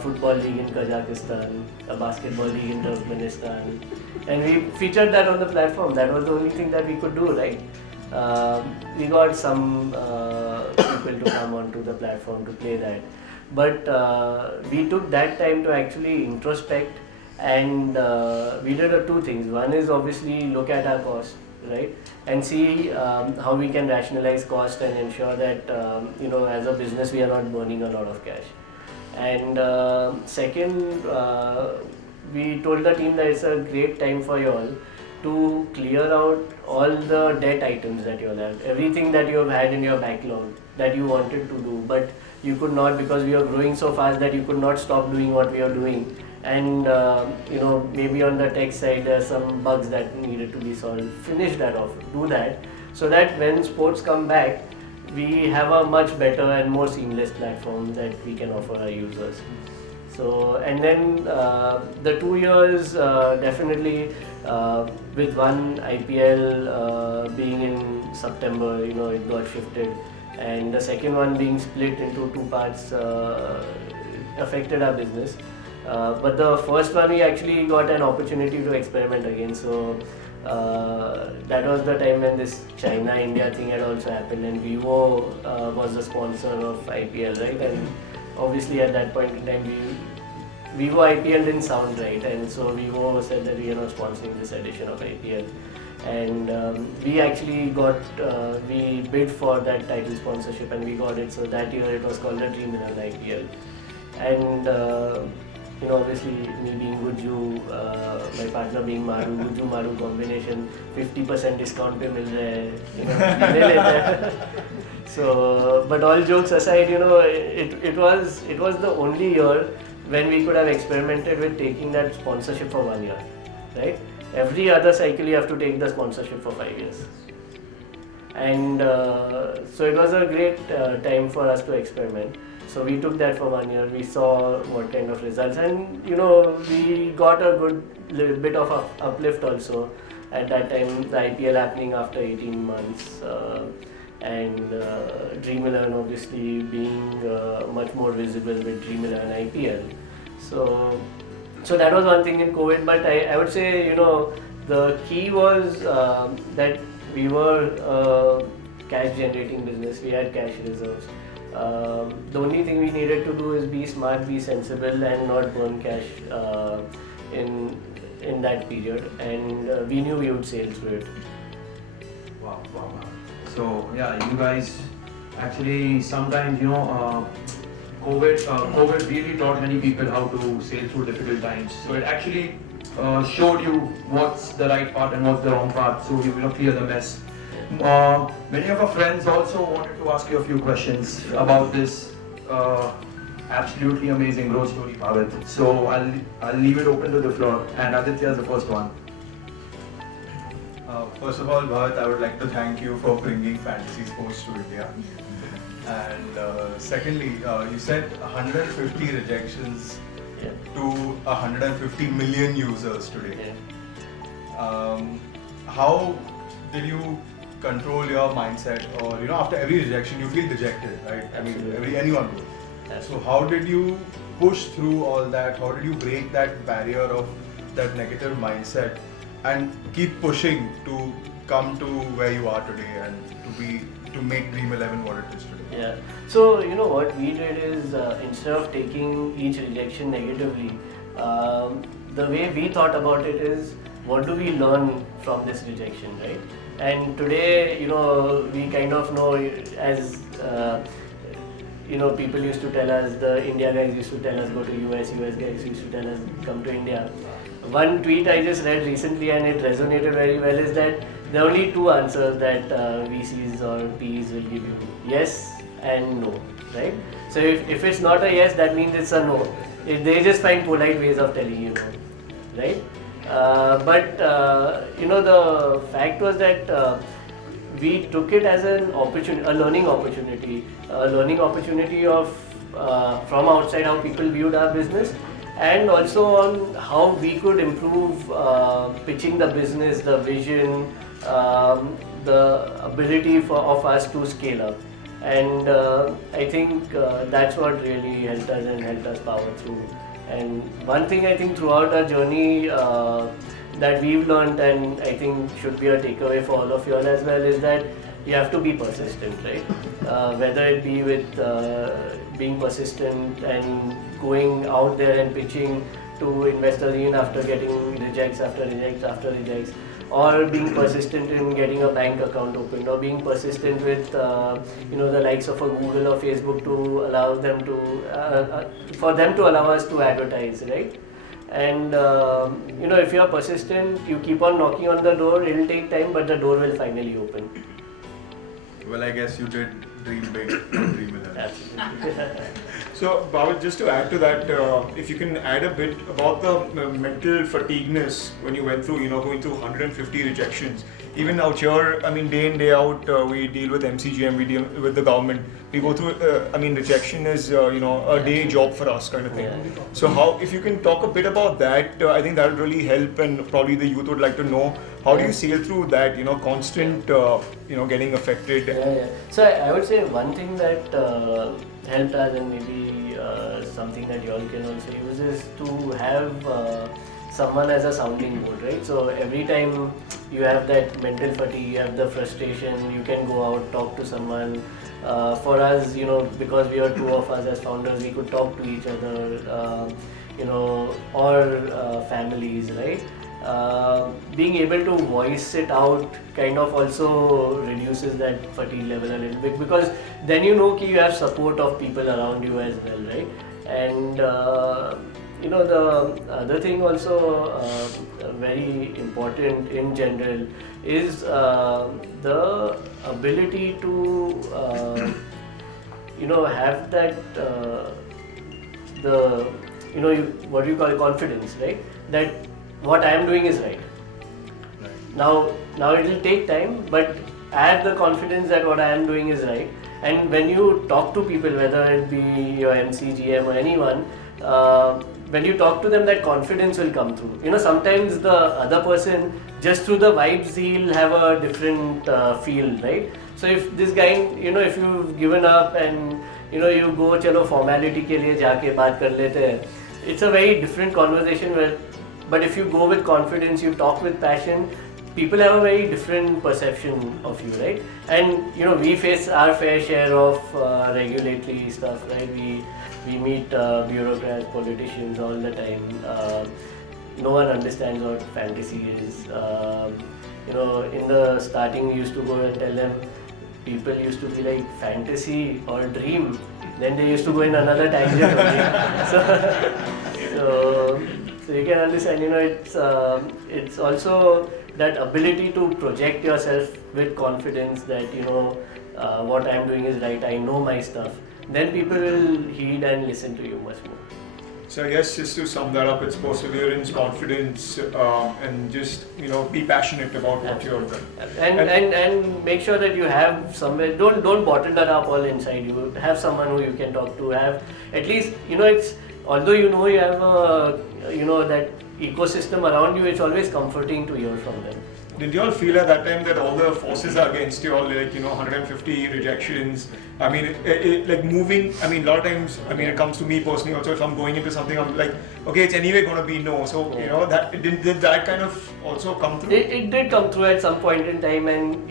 football league in Kazakhstan, a basketball league in Turkmenistan, and we featured that on the platform. That was the only thing that we could do, right? We got some people to come onto the platform to play that, but we took that time to actually introspect, and we did two things. One is obviously look at our cost, right, and see how we can rationalize cost and ensure that as a business we are not burning a lot of cash. And second, we told the team that it's a great time for you all to clear out all the debt items that you all have, everything that you have had in your backlog that you wanted to do, but you could not, because we are growing so fast that you could not stop doing what we are doing. And maybe on the tech side there are some bugs that needed to be solved. Finish that off, do that, so that when sports come back, we have a much better and more seamless platform that we can offer our users. So, and then the 2 years definitely with one IPL being in September, it got shifted, and the second one being split into two parts affected our business. But the first one we actually got an opportunity to experiment again. So that was the time when this China-India thing had also happened, and Vivo was the sponsor of IPL, right? And obviously at that point in time, Vivo IPL didn't sound right, and so Vivo said that we are not sponsoring this edition of IPL. And we actually we bid for that title sponsorship and we got it. So that year it was called the Dream11 IPL. And obviously me being Guju, my partner being Maru, Guju Maru combination, 50% discount पे मिल रहा है, ले लेते हैं. So, but all jokes aside, it was the only year when we could have experimented with taking that sponsorship for 1 year, right? Every other cycle you have to take the sponsorship for 5 years. And so it was a great time for us to experiment. So we took that for 1 year, we saw what kind of results, and we got a good little bit of uplift also at that time, the IPL happening after 18 months, and Dream11 obviously being much more visible with Dream11 IPL. So that was one thing in COVID, but I would say, the key was that we were a cash generating business, we had cash reserves. The only thing we needed to do is be smart, be sensible, and not burn cash in that period, and we knew we would sail through it. Wow. So yeah, you guys actually sometimes COVID really taught many people how to sail through difficult times. So it actually showed you what's the right path and what's the wrong path. So you clear the mess. Many of our friends also wanted to ask you a few questions about this absolutely amazing growth story, Bhavit. So I'll leave it open to the floor, and Aditya is the first one. First of all, Bhavit, I would like to thank you for bringing fantasy sports to India. And secondly, you said 150 rejections to 150 million users today. How did you control your mindset, or after every rejection you feel dejected, right? Absolutely. I mean, anyone would. So how did you push through all that? How did you break that barrier of that negative mindset and keep pushing to come to where you are today and to make Dream11 what it is today? Yeah. So what we did is instead of taking each rejection negatively, the way we thought about it is, what do we learn from this rejection, right? And today, we kind of know, as people used to tell us, the India guys used to tell us go to US guys used to tell us come to India. One tweet I just read recently and it resonated very well is that there are only two answers that VCs or PEs will give you, yes and no, right? So if it's not a yes, that means it's a no. They just find polite ways of telling you no, right? But the fact was that we took it as an opportunity, a learning opportunity of from outside how people viewed our business, and also on how we could improve pitching the business, the vision, the ability of us to scale up. And I think that's what really helped us and helped us power through. And one thing I think throughout our journey that we've learned, and I think should be a takeaway for all of you all as well, is that you have to be persistent, right? Whether it be with being persistent and going out there and pitching to investors even after getting rejects after rejects after rejects, or being persistent in getting a bank account opened, or being persistent with the likes of a Google or Facebook to allow them to for them to allow us to advertise, right? And if you are persistent, you keep on knocking on the door. It will take time, but the door will finally open. Well, I guess you did dream big on Dream11. Absolutely. So, Bhavit, just to add to that, if you can add a bit about the mental fatigueness when you went through, going through 150 rejections. Even out here, day in, day out, we deal with MCGM, we deal with the government. We go through, rejection is, a day job for us kind of thing. Yeah. So if you can talk a bit about that, I think that would really help, and probably the youth would like to know, how do you sail through that, constant, getting affected? Yeah. So I would say one thing that helped us, and maybe something that you all can also use, is to have someone as a sounding board, right? So every time you have that mental fatigue, you have the frustration, you can go out, talk to someone. For us, because we are two of us as founders, we could talk to each other, or families, right? Being able to voice it out kind of also reduces that fatigue level a little bit, because then you have support of people around you as well, right? And the other thing also very important in general is the ability to have that what do you call it, confidence, right? That what I am doing is right. Now it will take time, but I have the confidence that what I am doing is right. And when you talk to people, whether it be your MCGM or anyone, when you talk to them, that confidence will come through. Sometimes the other person, just through the vibes, he'll have a different feel, right? So if this guy, if you've given up and you go, chalo formality ke liye jaake baat kar lete hain, it's a very different conversation. But if you go with confidence, you talk with passion, people have a very different perception of you, right? And we face our fair share of regulatory stuff, right? We meet bureaucrats, politicians all the time. No one understands what fantasy is. In the starting, we used to go and tell them, people used to be like, fantasy or dream. Then they used to go in another tangent only. So you can understand, it's also that ability to project yourself with confidence that, what I'm doing is right, I know my stuff. Then people will heed and listen to you much more. So I guess just to sum that up, it's perseverance, confidence, and just be passionate about what you're doing. And make sure that you have somewhere. Don't bottle that up all inside. You have someone who you can talk to. Have at least it's, although you have that ecosystem around you, it's always comforting to hear from them. Did you all feel at that time that all the forces are against you all, 150 rejections? Like moving, a lot of times, it comes to me personally also, if I'm going into something, I'm like, okay, it's anyway going to be no. So, did that kind of also come through? It did come through at some point in time, and,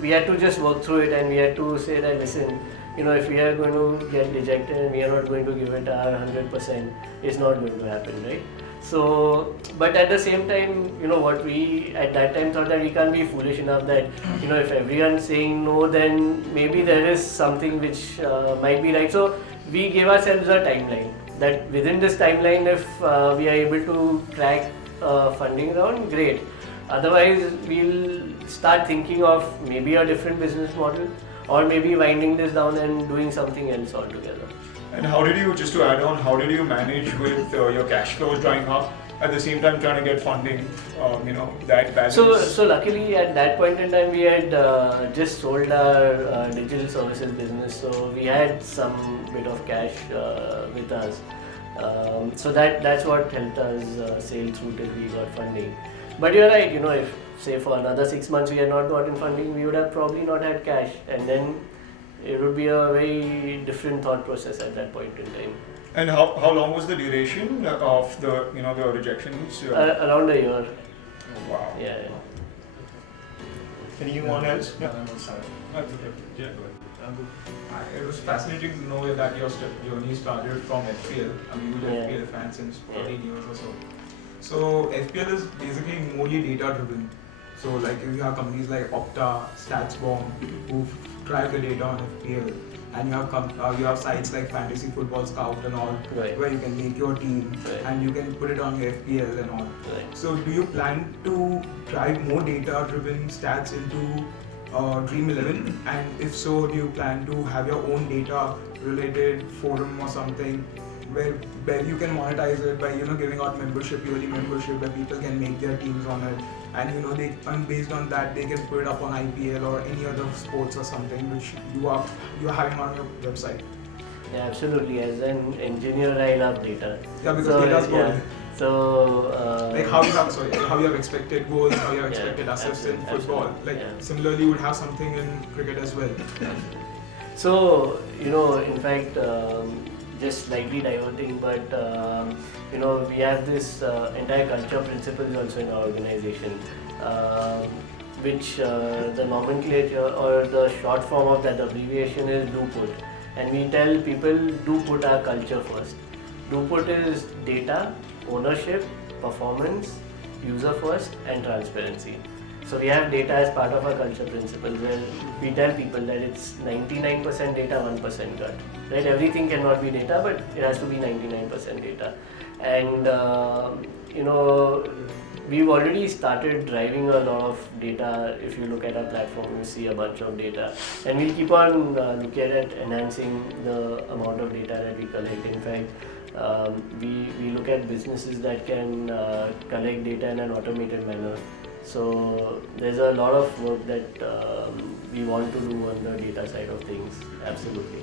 we had to just work through it, and we had to say that, listen, if we are going to get rejected and we are not going to give it our 100%, it's not going to happen, right? So, but at the same time, what we at that time thought that we can't be foolish enough that, if everyone's saying no, then maybe there is something which might be right. So, we gave ourselves a timeline that within this timeline, if we are able to crack funding round, great. Otherwise, we'll start thinking of maybe a different business model, or maybe winding this down and doing something else altogether. And how did you, just to add on, how did you manage with your cash flows drying up at the same time trying to get funding, that balance. So luckily at that point in time we had just sold our digital services business, so we had some bit of cash with us. So that's what helped us sail through till we got funding. But you're right, if say for another 6 months we had not gotten funding, we would have probably not had cash, and then it would be a very different thought process at that point in time. And how long was the duration of the the rejections? Around a year. Wow. Yeah. Anyone else? Yeah, go ahead. It was fascinating to know that your journey started from FPL. I mean, you're an FPL fan since 14 years or so. So FPL is basically morely data driven. So like if you have companies like Opta, StatsBomb who track the data on FPL, and you have sites like Fantasy Football Scout and all, where you can make your team and you can put it on your FPL and all. So do you plan to drive more data driven stats into Dream11, and if so, do you plan to have your own data related forum or something where you can monetize it by giving out yearly membership where people can make their teams on it, and based on that they can put it up on IPL or any other sports or something which you are having on your website? Yeah, absolutely. As an engineer, I love data. Yeah, because data is good. So like how you have expected goals, how you have expected assists in football. Like similarly, you would have something in cricket as well. So in fact, just slightly diverting, but we have this entire culture principles also in our organization, which the nomenclature or the short form of that abbreviation is do put, and we tell people do put our culture first. Do put is data, ownership, performance, user first, and transparency. So we have data as part of our culture principles, where we tell people that it's 99% data, 1% gut. Right? Everything cannot be data, but it has to be 99% data. And we've already started driving a lot of data. If you look at our platform, you see a bunch of data, and we'll keep on looking at enhancing the amount of data that we collect. In fact, we look at businesses that can collect data in an automated manner. So there's a lot of work that we want to do on the data side of things. Absolutely.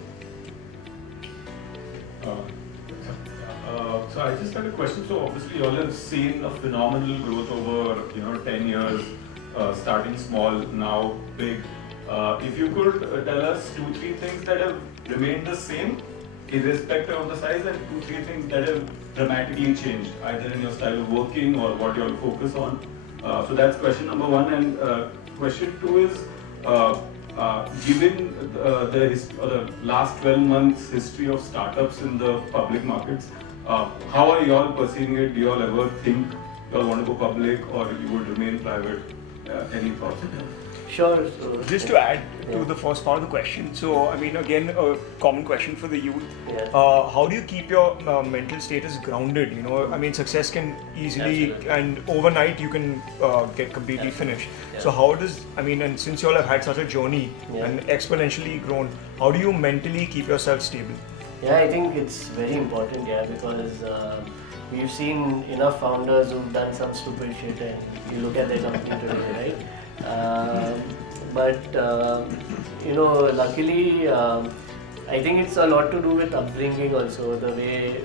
So I just had a question. So obviously you all have seen a phenomenal growth over 10 years, starting small, now big. If you could tell us 2-3 things that have remained the same, irrespective of the size, and 2-3 things that have dramatically changed, either in your style of working or what you all focus on. So that's question number one. And question two is, given the last 12 months history of startups in the public markets, how are you all perceiving it? Do you all ever think you all want to go public, or you would remain private? Any thoughts? Sure. Just to add to the first part of the question, so I mean, again, a common question for the youth. How do you keep your mental status grounded? I mean, success can easily and overnight you can get completely finished. So how does, and since you all have had such a journey and exponentially grown, how do you mentally keep yourself stable? Yeah, I think it's very important, because we've seen enough founders who've done some stupid shit, and you look at their company today, right? But luckily, I think it's a lot to do with upbringing also, the way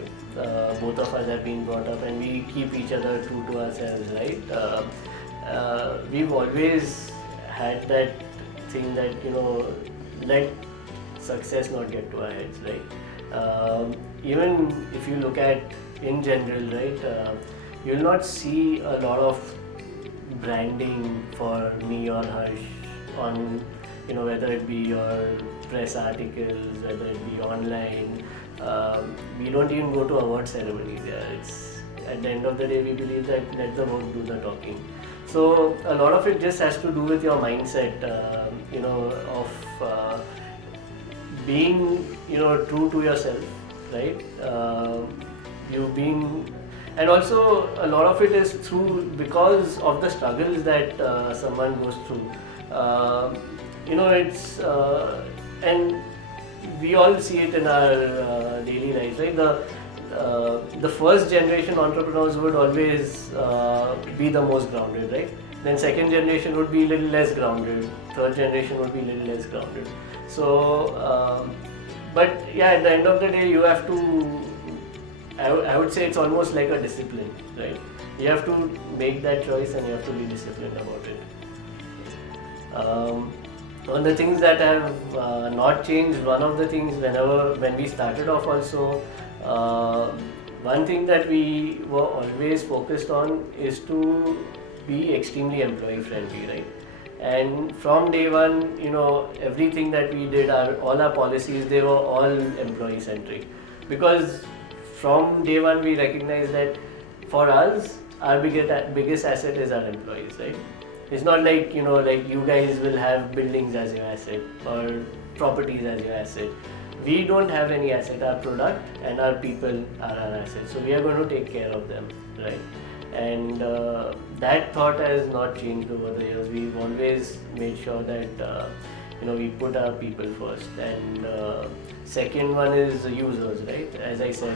both of us have been brought up, and we keep each other true to ourselves, right? We've always had that thing that, let success not get to our heads, right? Even if you look at in general, right, you'll not see a lot of branding for me or Harsh on, whether it be your press articles, whether it be online. We don't even go to award ceremonies. It's at the end of the day, we believe that let the work do the talking. So a lot of it just has to do with your mindset, of being, true to yourself, right? And also a lot of it is because of the struggles that someone goes through. And we all see it in our daily lives, right? the first generation entrepreneurs would always be the most grounded, right? Then second generation would be a little less grounded, third generation would be a little less grounded. So, but yeah, at the end of the day, you have to, I would say it's almost like a discipline, right? You have to make that choice and you have to be disciplined about it. On the things that have not changed, one of the things when we started off also, one thing that we were always focused on is to be extremely employee friendly, right? And from day one, everything that we did, all our policies, they were all employee centric. Because from day one, we recognized that for us, our biggest asset is our employees, right? It's not like, like you guys will have buildings as your asset or properties as your asset. We don't have any asset. Our product and our people are our asset. So we are going to take care of them, right? And that thought has not changed over the years. We've always made sure that we put our people first. And second one is the users, right? As I said,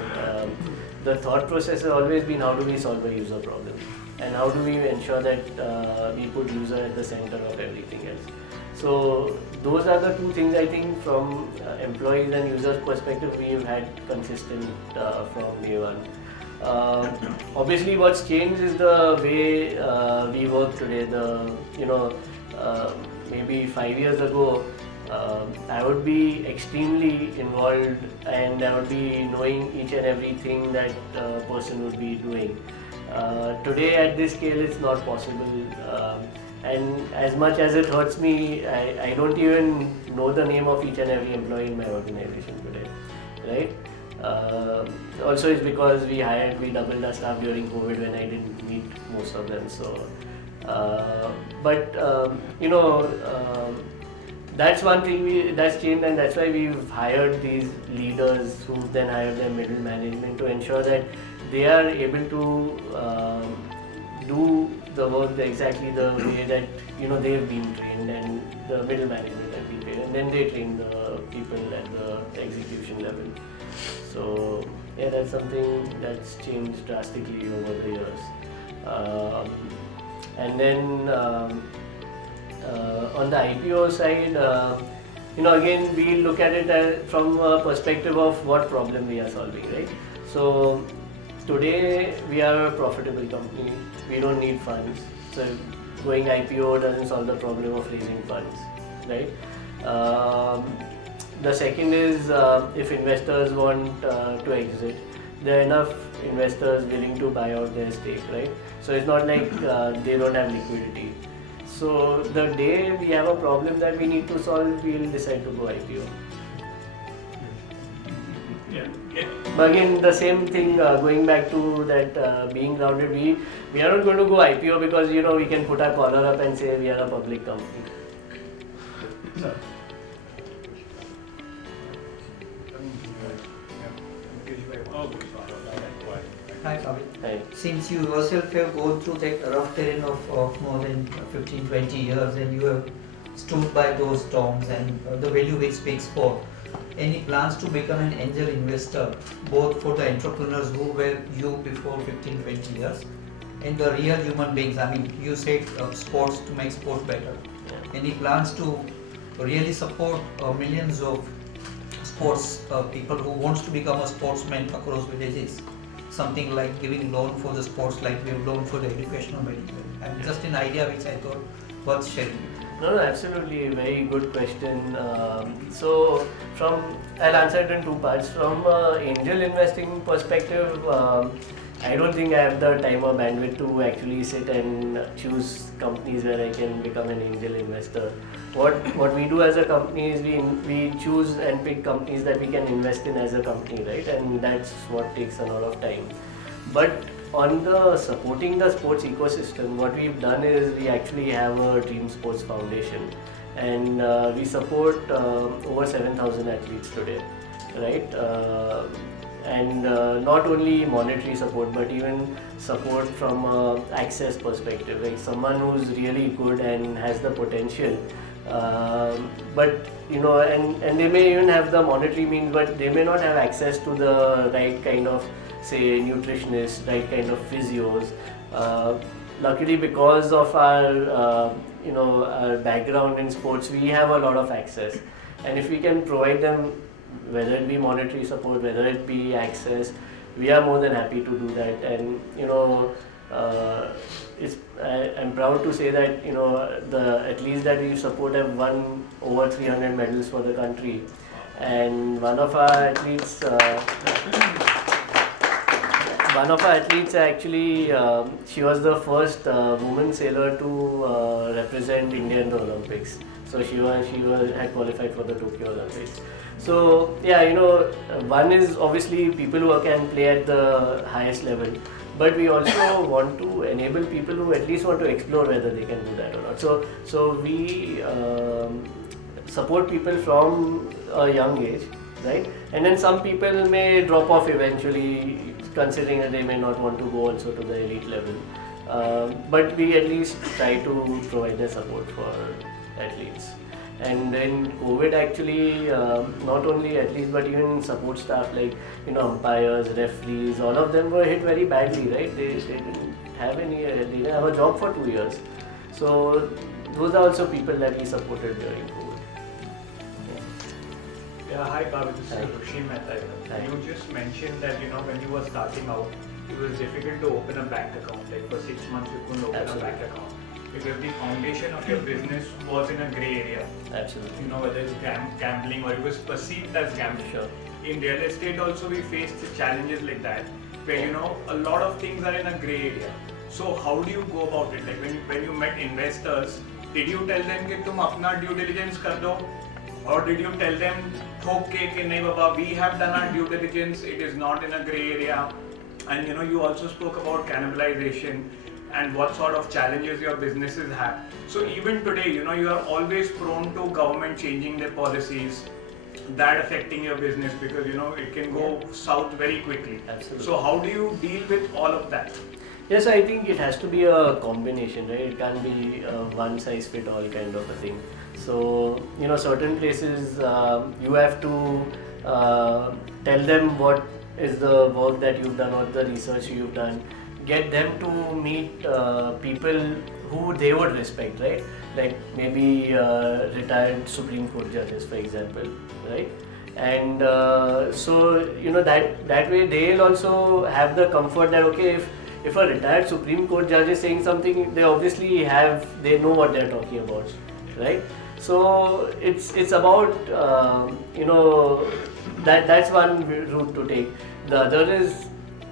the thought process has always been how do we solve a user problem, and how do we ensure that we put user at the center of everything else. So those are the two things I think from employees and users perspective we've had consistent from day one. Obviously, what's changed is the way we work today. Maybe 5 years ago, I would be extremely involved and I would be knowing each and everything that a person would be doing. Today, at this scale, it's not possible. And as much as it hurts me, I don't even know the name of each and every employee in my organization today, right? Also, it's because we doubled our staff during COVID when I didn't meet most of them. So, that's one thing that's changed, and that's why we've hired these leaders who then hired their middle management to ensure that they are able to do the work exactly the way that they've been trained and the middle management have been trained, and then they train the people at the execution level. So yeah, that's something that's changed drastically over the years. And then on the IPO side, again we look at it from a perspective of what problem we are solving, right? So today we are a profitable company. We don't need funds. So going IPO doesn't solve the problem of raising funds, right? The second is if investors want to exit, there are enough investors willing to buy out their stake, right? So it's not like they don't have liquidity. So the day we have a problem that we need to solve, we'll decide to go IPO. Yeah. But again, the same thing, going back to that being grounded, we are not going to go IPO because we can put our collar up and say we are a public company. Sir. Hi, Bhavit. Right. Since you yourself have gone through that rough terrain of more than 15-20 years and you have stood by those storms and the value which speaks for, any plans to become an angel investor both for the entrepreneurs who were you before 15-20 years and the real human beings? I mean, you said sports to make sports better. Any plans to really support millions of sports people who wants to become a sportsman across villages? Something like giving loan for the sports like we have loan for the educational medical. And just an idea which I thought worth sharing. No, absolutely, very good question. So I'll answer it in two parts. From angel investing perspective, I don't think I have the time or bandwidth to actually sit and choose companies where I can become an angel investor. What we do as a company is we choose and pick companies that we can invest in as a company, right? And that's what takes a lot of time. But on the supporting the sports ecosystem, what we've done is we actually have a Dream Sports Foundation, and we support over 7,000 athletes today, right? And not only monetary support, but even support from access perspective, like someone who's really good and has the potential, but and they may even have the monetary means, but they may not have access to the right kind of say nutritionists, right kind of physios. Luckily, because of our our background in sports, we have a lot of access, and if we can provide them, whether it be monetary support, whether it be access, we are more than happy to do that. And I'm proud to say that the athletes that we support have won over 300 medals for the country, and one of our athletes actually, she was the first woman sailor to represent India in the Olympics. So she had qualified for the Tokyo Olympics. So yeah, one is obviously people who can play at the highest level, but we also want to enable people who at least want to explore whether they can do that or not. So we support people from a young age, right? And then some people may drop off eventually, considering that they may not want to go also to the elite level. But we at least try to provide the support for athletes. And then COVID actually, not only athletes but even support staff like umpires, referees, all of them were hit very badly, right? They didn't have they didn't have a job for 2 years. So those are also people that we supported during COVID. Yeah, hi Bhavit, this Hi. is Rushi Mehta. Hi. You just mentioned that when you were starting out, it was difficult to open a bank account. Like for 6 months, you couldn't open Absolutely. a bank account because the foundation of your business was in a grey area. Absolutely. Whether it's gambling or it was perceived as gambling. Sure. In real estate also, we faced challenges like that, where a lot of things are in a grey area. So how do you go about it? Like when you met investors, did you tell them कि तुम अपना due diligence कर दो? Or did you tell them, okay, nahi baba, we have done our due diligence, it is not in a grey area. And you also spoke about cannibalization and what sort of challenges your businesses have. So even today, you are always prone to government changing their policies, that affecting your business because it can go south very quickly. Absolutely. So how do you deal with all of that? Yes, I think it has to be a combination, right? It can't be a one size fit all kind of a thing. So, certain places you have to tell them what is the work that you've done or the research you've done. Get them to meet people who they would respect, right? Like maybe retired Supreme Court judges, for example, right? And so, that way they'll also have the comfort that, okay, if a retired Supreme Court judge is saying something, they obviously they know what they're talking about, right? So it's about that's one route to take. The other is,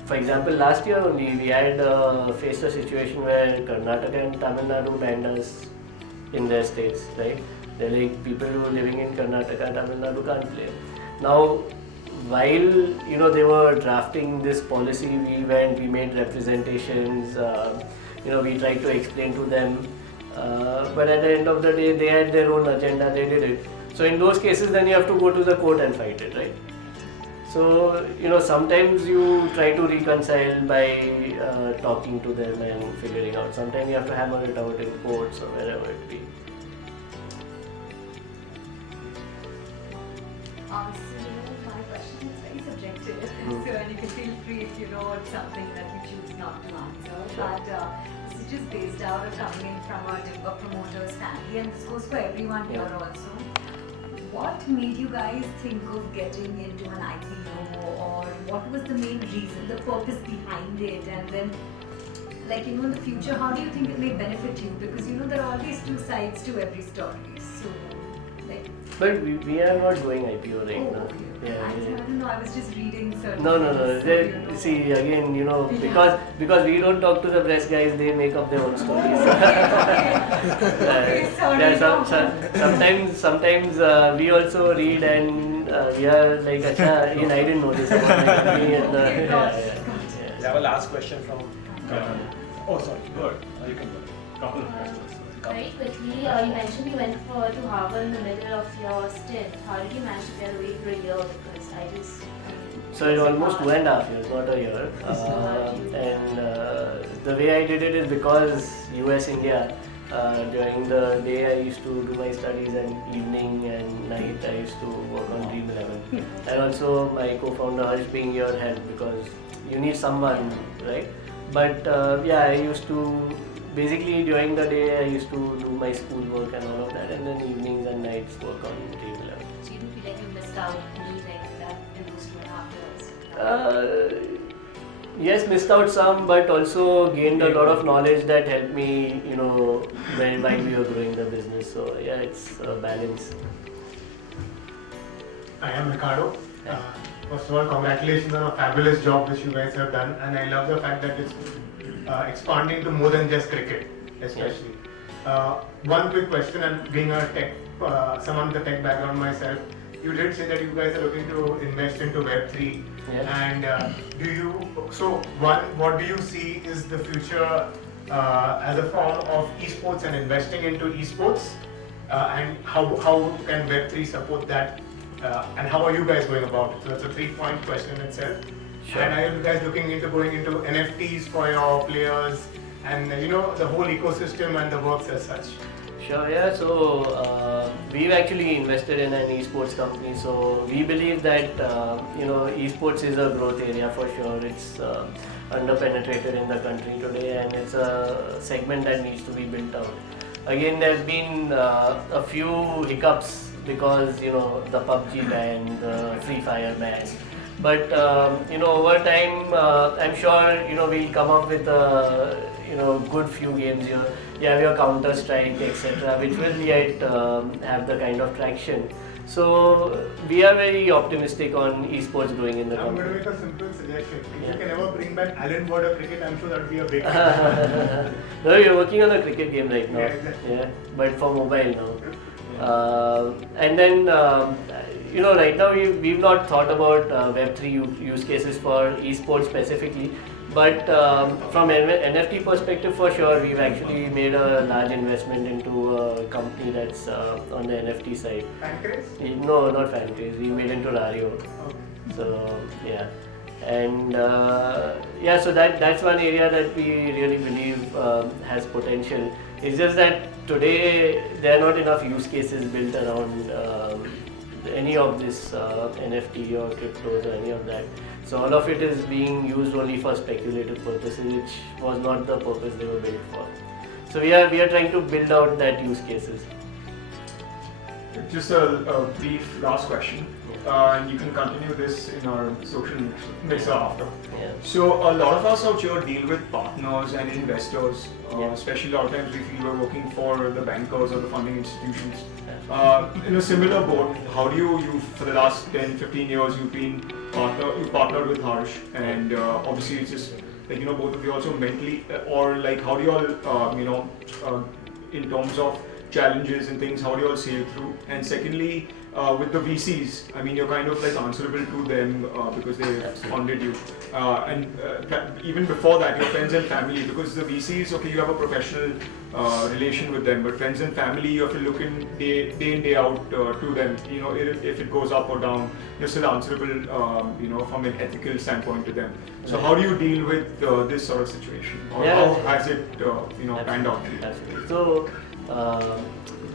for example, last year only we had faced a situation where Karnataka and Tamil Nadu banned us in their states, right? They're like people who are living in Karnataka and Tamil Nadu can't play. Now, while they were drafting this policy, we made representations. We tried to explain to them. But at the end of the day, they had their own agenda, they did it. So in those cases, then you have to go to the court and fight it, right? So, sometimes you try to reconcile by talking to them and figuring out. Sometimes you have to hammer it out in courts or wherever it be. My question is very subjective, so and you can feel free if it's something that you choose not to answer. Sure. But this is just based out of coming in from a promoter's family, and this goes for everyone here also. What made you guys think of getting into an IPO, or what was the main reason, the purpose behind it, and then in the future, how do you think it may benefit you? Because there are always two sides to every story. So But we are not going IPO right now. I don't know, I was just reading certain No. things, so, See, again, because we don't talk to the press guys, they make up their own stories. Okay, sorry. Sometimes we also read and we are like, Acha, I didn't know this about me. And, We have a last question from. Oh, sorry. Go ahead. You can go. Couple of questions. Very quickly, you mentioned you went to Harvard in the middle of your stint. How did you manage to get away for a year? Because I just... So it's almost 2.5 years, not a year. And the way I did it is because US-India, During the day I used to do my studies, and evening and night I used to work on Dream11. And also my co-founder Harsh being your head, because you need someone, right? But yeah, I used to, basically during the day I used to do my school work and all of that, and then evenings and nights work on Dream11. So you don't feel like you missed out anything that in those 2.5 years? Yes, missed out some, but also gained a lot of knowledge that helped me, while we were growing the business. So yeah, it's a balance. I am Ricardo. First of all, congratulations on a fabulous job which you guys have done, and I love the fact that it's expanding to more than just cricket, especially. One quick question, and being a tech, someone with a tech background myself, you did say that you guys are looking to invest into Web3, and what do you see is the future as a form of esports and investing into esports, and how can Web3 support that, and how are you guys going about it? So that's a 3-point question in itself. Sure. And are you guys looking into going into NFTs for your players, and the whole ecosystem and the works as such? Sure, yeah. So we've actually invested in an esports company. So we believe that esports is a growth area for sure. It's under-penetrated in the country today, and it's a segment that needs to be built out. Again, there's been a few hiccups because the PUBG ban, the Free Fire ban. But over time, I'm sure we'll come up with a good few games here. You have your Counter Strike, etc., which will yet have the kind of traction. So we are very optimistic on esports growing in the I'm country. going to make a simple suggestion. If you can ever bring back Alan Ward of cricket, I'm sure that would be a big No, we're working on a cricket game right now. Yeah, exactly. Yeah, but for mobile now. And then right now we've not thought about Web3 use cases for esports specifically, but from an NFT perspective, for sure, we've actually made a large investment into a company that's on the NFT side. Fancraze? No, not Fancraze. We made into Rario. Okay. So yeah, and so that's one area that we really believe has potential. It's just that today there are not enough use cases built around any of this NFT or cryptos or any of that. So all of it is being used only for speculative purposes, which was not the purpose they were built for. So we are trying to build out that use cases. Just a brief last question, and you can continue this in our social mixer after. Yeah. So a lot of us out here deal with partners and investors, especially a lot of times we feel we're working for the bankers or the funding institutions. In a similar boat, how do you for the last 10-15 years you partnered with Harsh, and obviously it's just like both of you also mentally, or like how do you all in terms of challenges and things, how do you all see it through? And secondly, with the VCs, I mean, you're kind of like answerable to them because they funded you. Even before that, your friends and family, because the VCs, okay, you have a professional relation with them, but friends and family, you have to look in day in, day out to them. If it goes up or down, you're still answerable, from an ethical standpoint to them. So how do you deal with this sort of situation? Or how has it, panned out? Absolutely. So,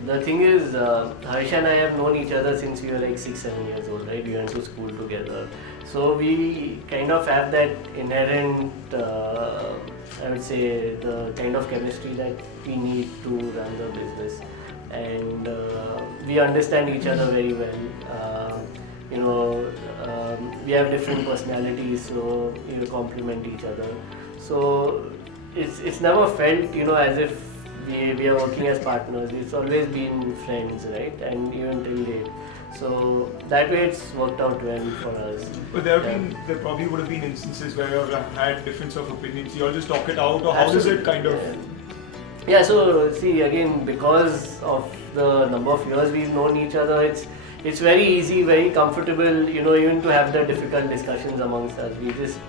the thing is, Harsh and I have known each other since we were like 6-7 years old, right? We went to school together. So we kind of have that inherent, I would say, the kind of chemistry that we need to run the business. And we understand each other very well. We have different personalities, so we complement each other. So it's never felt, as if we are working as partners. It's always been friends, right? And even till date. So that way it's worked out well for us. But there probably would have been instances where you've had difference of opinions. You all just talk it out, or how does it kind of? Yeah. So see, again, because of the number of years we've known each other, it's very easy, very comfortable, even to have the difficult discussions amongst us. We just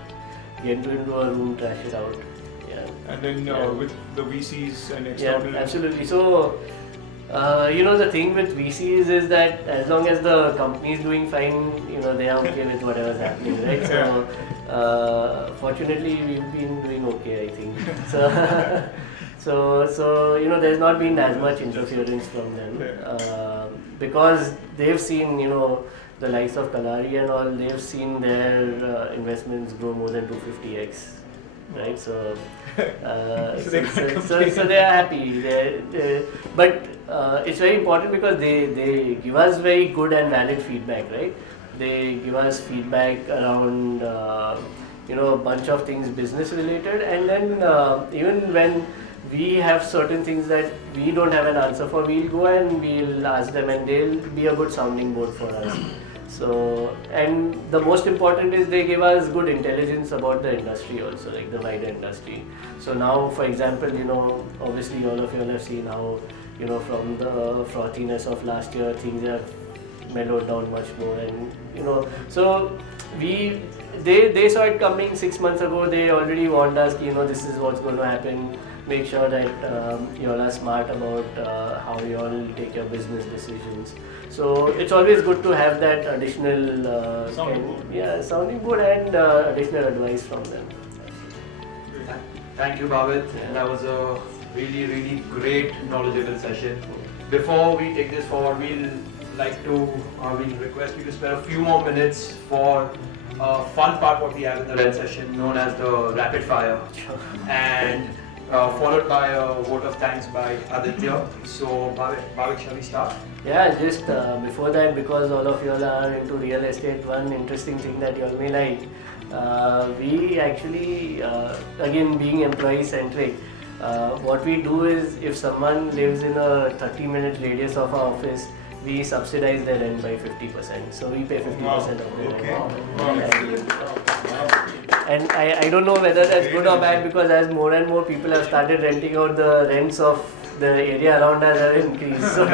get into a room, trash it out. And then with the VCs and external... Yeah, absolutely. So, the thing with VCs is that as long as the company is doing fine, they are okay with whatever's happening, right? So, fortunately, we've been doing okay, I think. So there's not been as much interference from them because they've seen the likes of Kalari and all. They've seen their investments grow more than 250x, right? So they are happy. But it's very important because they give us very good and valid feedback, right? They give us feedback around a bunch of things business related, and then even when we have certain things that we don't have an answer for, we'll go and we'll ask them, and they'll be a good sounding board for us. So, and the most important is they give us good intelligence about the industry also, like the wider industry. So now, for example, obviously all of you all have seen how, from the frothiness of last year, things have mellowed down much more, and so they saw it coming 6 months ago. They already warned us, this is what's going to happen. Make sure that you all are smart about how you all take your business decisions. So it's always good to have that additional sounding board and additional advice from them. Thank you, Bhavit. That was a really, really great, knowledgeable session. Before we take this forward, we'll request you to spend a few more minutes for a fun part what we have in the red session, known as the rapid fire, and followed by a vote of thanks by Aditya. So, Bhavit, shall we start? Yeah, just before that, because all of you all are into real estate, one interesting thing that you all may like, we actually, again being employee centric, what we do is if someone lives in a 30-minute radius of our office, we subsidize their rent by 50%. So we pay 50% of the rent. And I don't know whether that's good or bad, because as more and more people have started renting out, the rents of the area around us have increased. So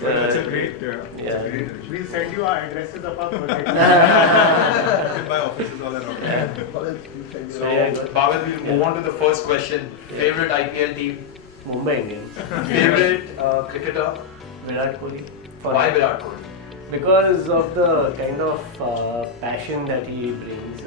that's a great. We'll send you our addresses of our project. You can buy offices all around. So, Bhavit, we'll move on to the first question. Favorite IPL team? Mumbai Indians. Favorite cricketer? Virat Kohli. Why Virat Kohli? Because of the kind of passion that he brings.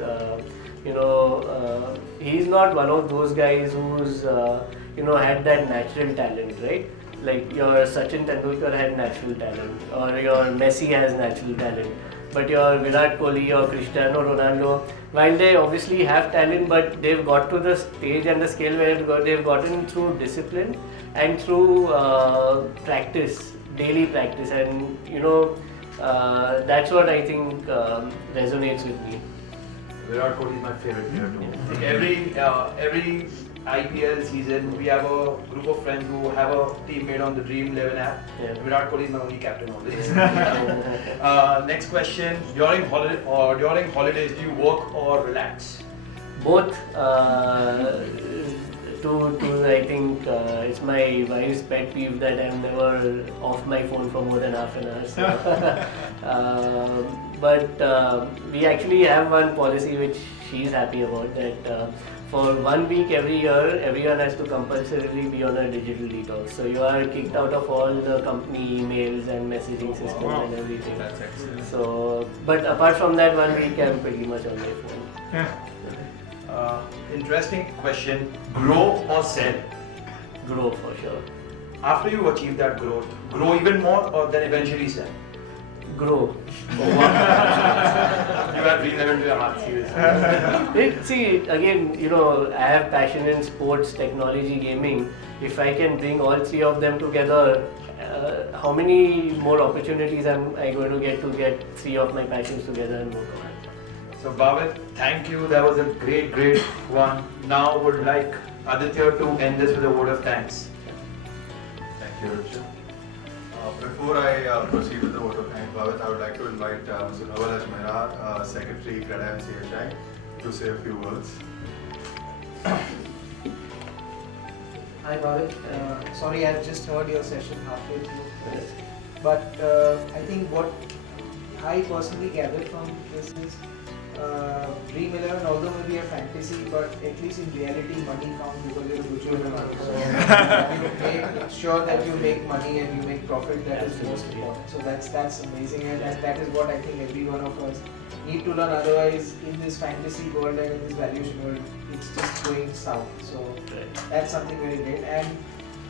He's not one of those guys who's had that natural talent, right? Like your Sachin Tendulkar had natural talent, or your Messi has natural talent. But your Virat Kohli or Cristiano Ronaldo, while they obviously have talent, but they've got to the stage and the scale where they've gotten through discipline and through practice, daily practice, and that's what I think resonates with me. Virat Kohli is my favorite player too. Every IPL season, we have a group of friends who have a teammate on the Dream11 app. Yeah. Virat Kohli is my only captain on this. Next question: during holidays, do you work or relax? Both. I think it's my wife's pet peeve that I'm never off my phone for more than half an hour. So. But we actually have one policy which she's happy about, that for 1 week every year, everyone has to compulsorily be on a digital detox. So you are kicked out of all the company emails and messaging systems and everything. That's excellent. So, but apart from that, 1 week I'm pretty much on my phone. Interesting question. Grow or sell? Grow for sure. After you achieve that growth, grow even more or then eventually sell? Grow. You have Dream11 to your heart, seriously. See, again, I have passion in sports, technology, gaming. If I can bring all three of them together, how many more opportunities am I going to get three of my passions together and work on it? So Bhavit, thank you. That was a great, great one. Now would like Aditya to end this with a word of thanks. Thank you, Richard. Before I proceed with the vote of thanks, Bhavit, I would like to invite Mr. Naval Ajmera, Secretary, CREDAI-MCHI, to say a few words. Hi Bhavit, sorry I've just heard your session halfway through, but I think what I personally gathered from this is Dream11, although maybe a fantasy, but at least in reality, money counts because you're a mutual fund. So you make sure that you make money and you make profit. That is most important. So that's amazing, and that is what I think every one of us need to learn. Otherwise, in this fantasy world and in this valuation world, it's just going south. So that's something very great. And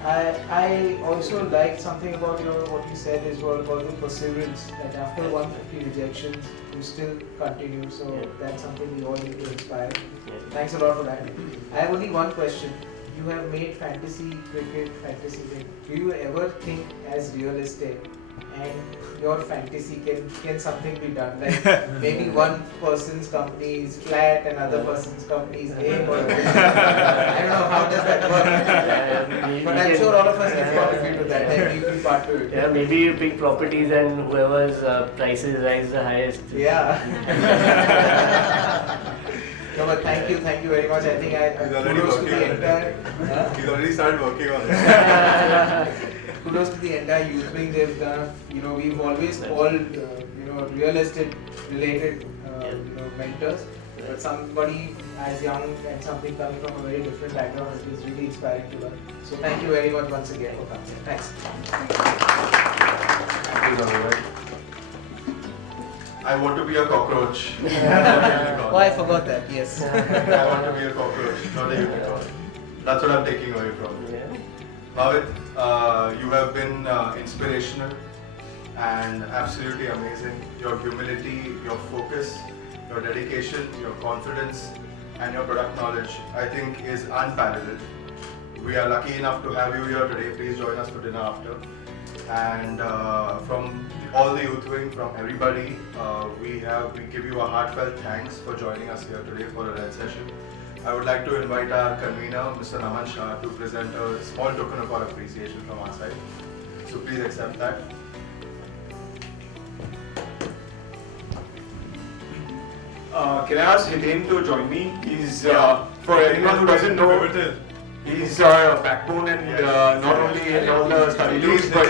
I also like something about what you said as well about the perseverance, that after 150 rejections you still continue. So that's something we all need to inspire. Thanks a lot for that. I have only one question. You have made fantasy cricket fantasy thing. Do you ever think as real estate and your fantasy can something be done? Like maybe one person's company is flat and other person's company is A or B. I don't know how does that work. But I'm sure all of us can contribute to that and we be part to it. Yeah, maybe you pick properties and whoever's prices rise the highest. Yeah. No, but thank you very much. I think kudos to the entire. He's already started working on it. Kudos to the entire youth wing. They've done. We've always called real estate related mentors, but somebody as young and something coming from a very different background is really inspiring to learn. So thank you very much once again for coming. Thanks. I want to be a cockroach. Oh, I forgot that. Yes. I want to be a cockroach, not a unicorn. That's what I'm taking away from you. Bhavit, you have been inspirational and absolutely amazing. Your humility, your focus, your dedication, your confidence, and your product knowledge, I think, is unparalleled. We are lucky enough to have you here today. Please join us for dinner after. And from all the youth wing, from everybody, we give you a heartfelt thanks for joining us here today for a red session. I would like to invite our convener, Mr. Naman Shah, to present a small token of our appreciation from our side. So please accept that. Can I ask Hiten to join me? He's, for anyone who doesn't know, he's a backbone and not only in all the study groups, but...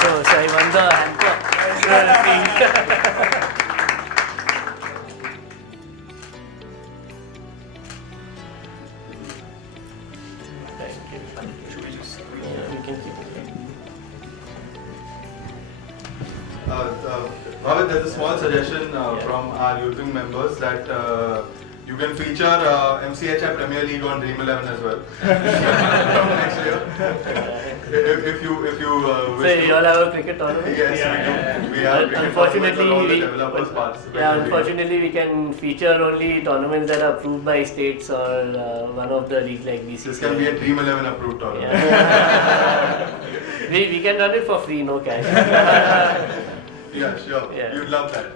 So I won the hamper. Bhavit, there's a small suggestion from our youth wing members that you can feature MCHI Premier League on Dream11 as well next year. If you wish So you all have a cricket tournament? Yes, we do. We have cricket Unfortunately, tournaments and all the developers participate. Unfortunately, we can feature only tournaments that are approved by states or one of the leagues like BCCI. This can be a Dream11 approved tournament. Yeah. we can run it for free, no cash. Yeah, sure. Yeah. You'd love that.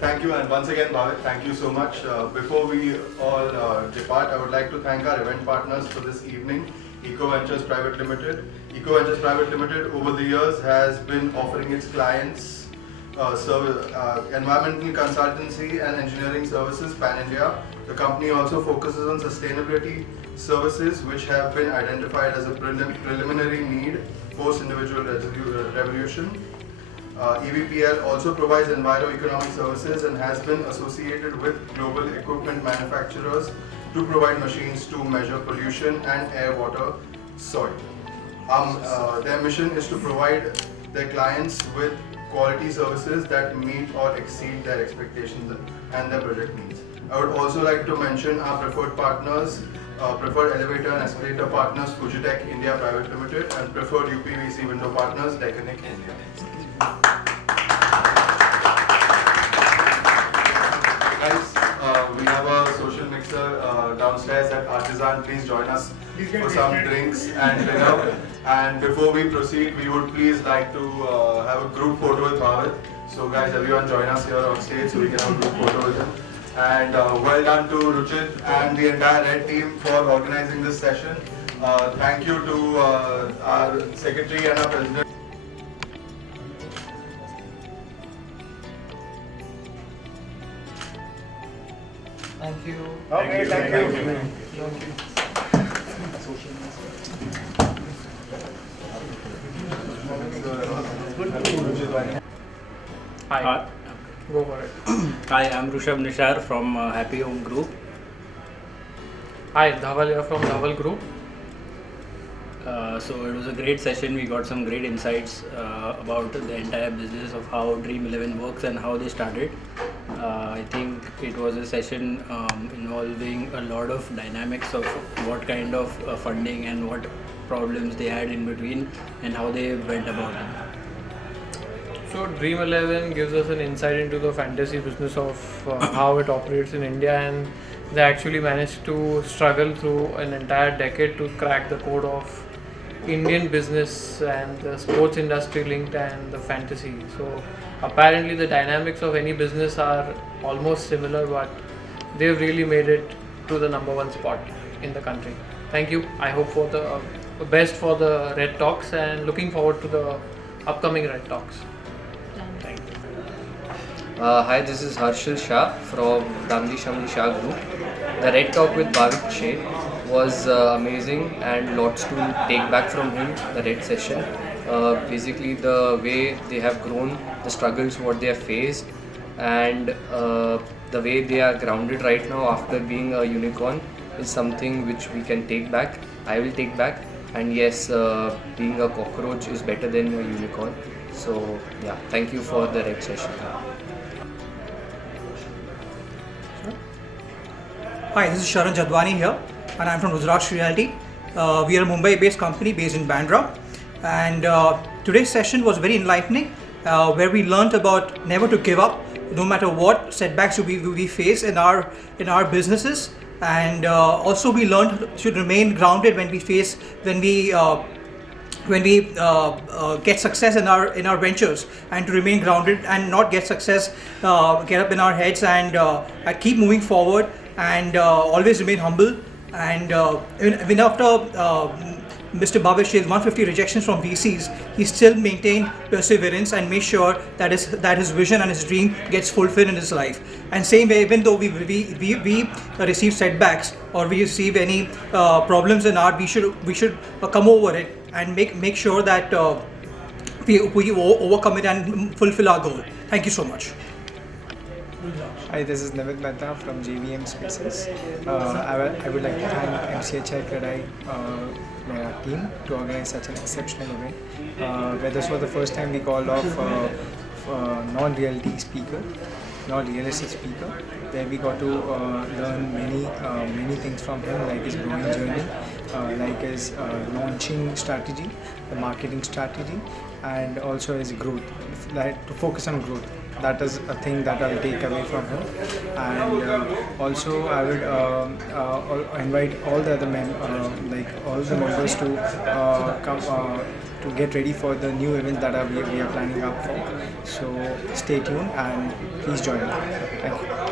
Thank you, and once again, Bhavit, thank you so much. Before we all depart, I would like to thank our event partners for this evening, Eco Ventures Private Limited. Eco Ventures Private Limited over the years has been offering its clients environmental consultancy and engineering services pan-India. The company also focuses on sustainability services which have been identified as a preliminary need post-individual revolution. EVPL also provides enviro-economic services and has been associated with global equipment manufacturers to provide machines to measure pollution and air, water, soil. Their mission is to provide their clients with quality services that meet or exceed their expectations and their project needs. I would also like to mention our preferred partners, preferred elevator and escalator partners, Fujitec India Private Limited, and preferred UPVC window partners, Decanic India. Guys, we have a social mixer downstairs at Artisan. Please join us for some drinks and dinner. And before we proceed, we would please like to have a group photo with Bhavit. So guys, everyone join us here on stage so we can have a group photo with him. And well done to Ruchit and the entire Red team for organizing this session. Thank you to our secretary and our president. Thank you. Okay, thank you. Hi. Go for it. Hi, I'm Rushabh Nishar from Happy Home Group. Hi, Dhaval here from Dhaval Group. So it was a great session. We got some great insights about the entire business of how Dream11 works and how they started. I think it was a session involving a lot of dynamics of what kind of funding and what problems they had in between and how they went about it. So Dream11 gives us an insight into the fantasy business of how it operates in India, and they actually managed to struggle through an entire decade to crack the code of Indian business and the sports industry linked and the fantasy. So apparently the dynamics of any business are almost similar, but they've really made it to the #1 spot in the country. Thank you. I hope for the best for the Red Talks and looking forward to the upcoming Red Talks. Thank you. Hi, this is Harshil Shah from Damli Shamli Shah Group. The Red Talk with Bhavit Sheth was amazing and lots to take back from him, the Red session. Basically the way they have grown, the struggles what they have faced, and the way they are grounded right now after being a unicorn is something which we can take back. I will take back, and yes, being a cockroach is better than a unicorn. So yeah, thank you for the Red session. Hi, this is Sharan Jadwani here, and I'm from Rudraksh Realty. We are a Mumbai-based company based in Bandra, and today's session was very enlightening, where we learnt about never to give up, no matter what setbacks we face in our businesses, and also we learned to remain grounded when we get success in our ventures, and to remain grounded and not get up in our heads, and keep moving forward, and always remain humble. And even after Mr. Bhavit Sheth's 150 rejections from VCs, he still maintained perseverance and made sure that his vision and his dream gets fulfilled in his life. And same way, even though we receive setbacks or we receive any problems in art, we should come over it and make sure that we overcome it and fulfill our goal. Thank you so much. Hi, this is Navit Mehta from JVM Spaces. I would like to thank MCHI CREDAI team to organize such an exceptional event. Where this was the first time we called off non-realistic speaker, where we got to learn many things from him, like his growing journey, like his launching strategy, the marketing strategy, and also his growth, like to focus on growth. That is a thing that I'll take away from him. And also I would invite all the other members to come to get ready for the new events that we are planning up for. So stay tuned and please join me. Thank you.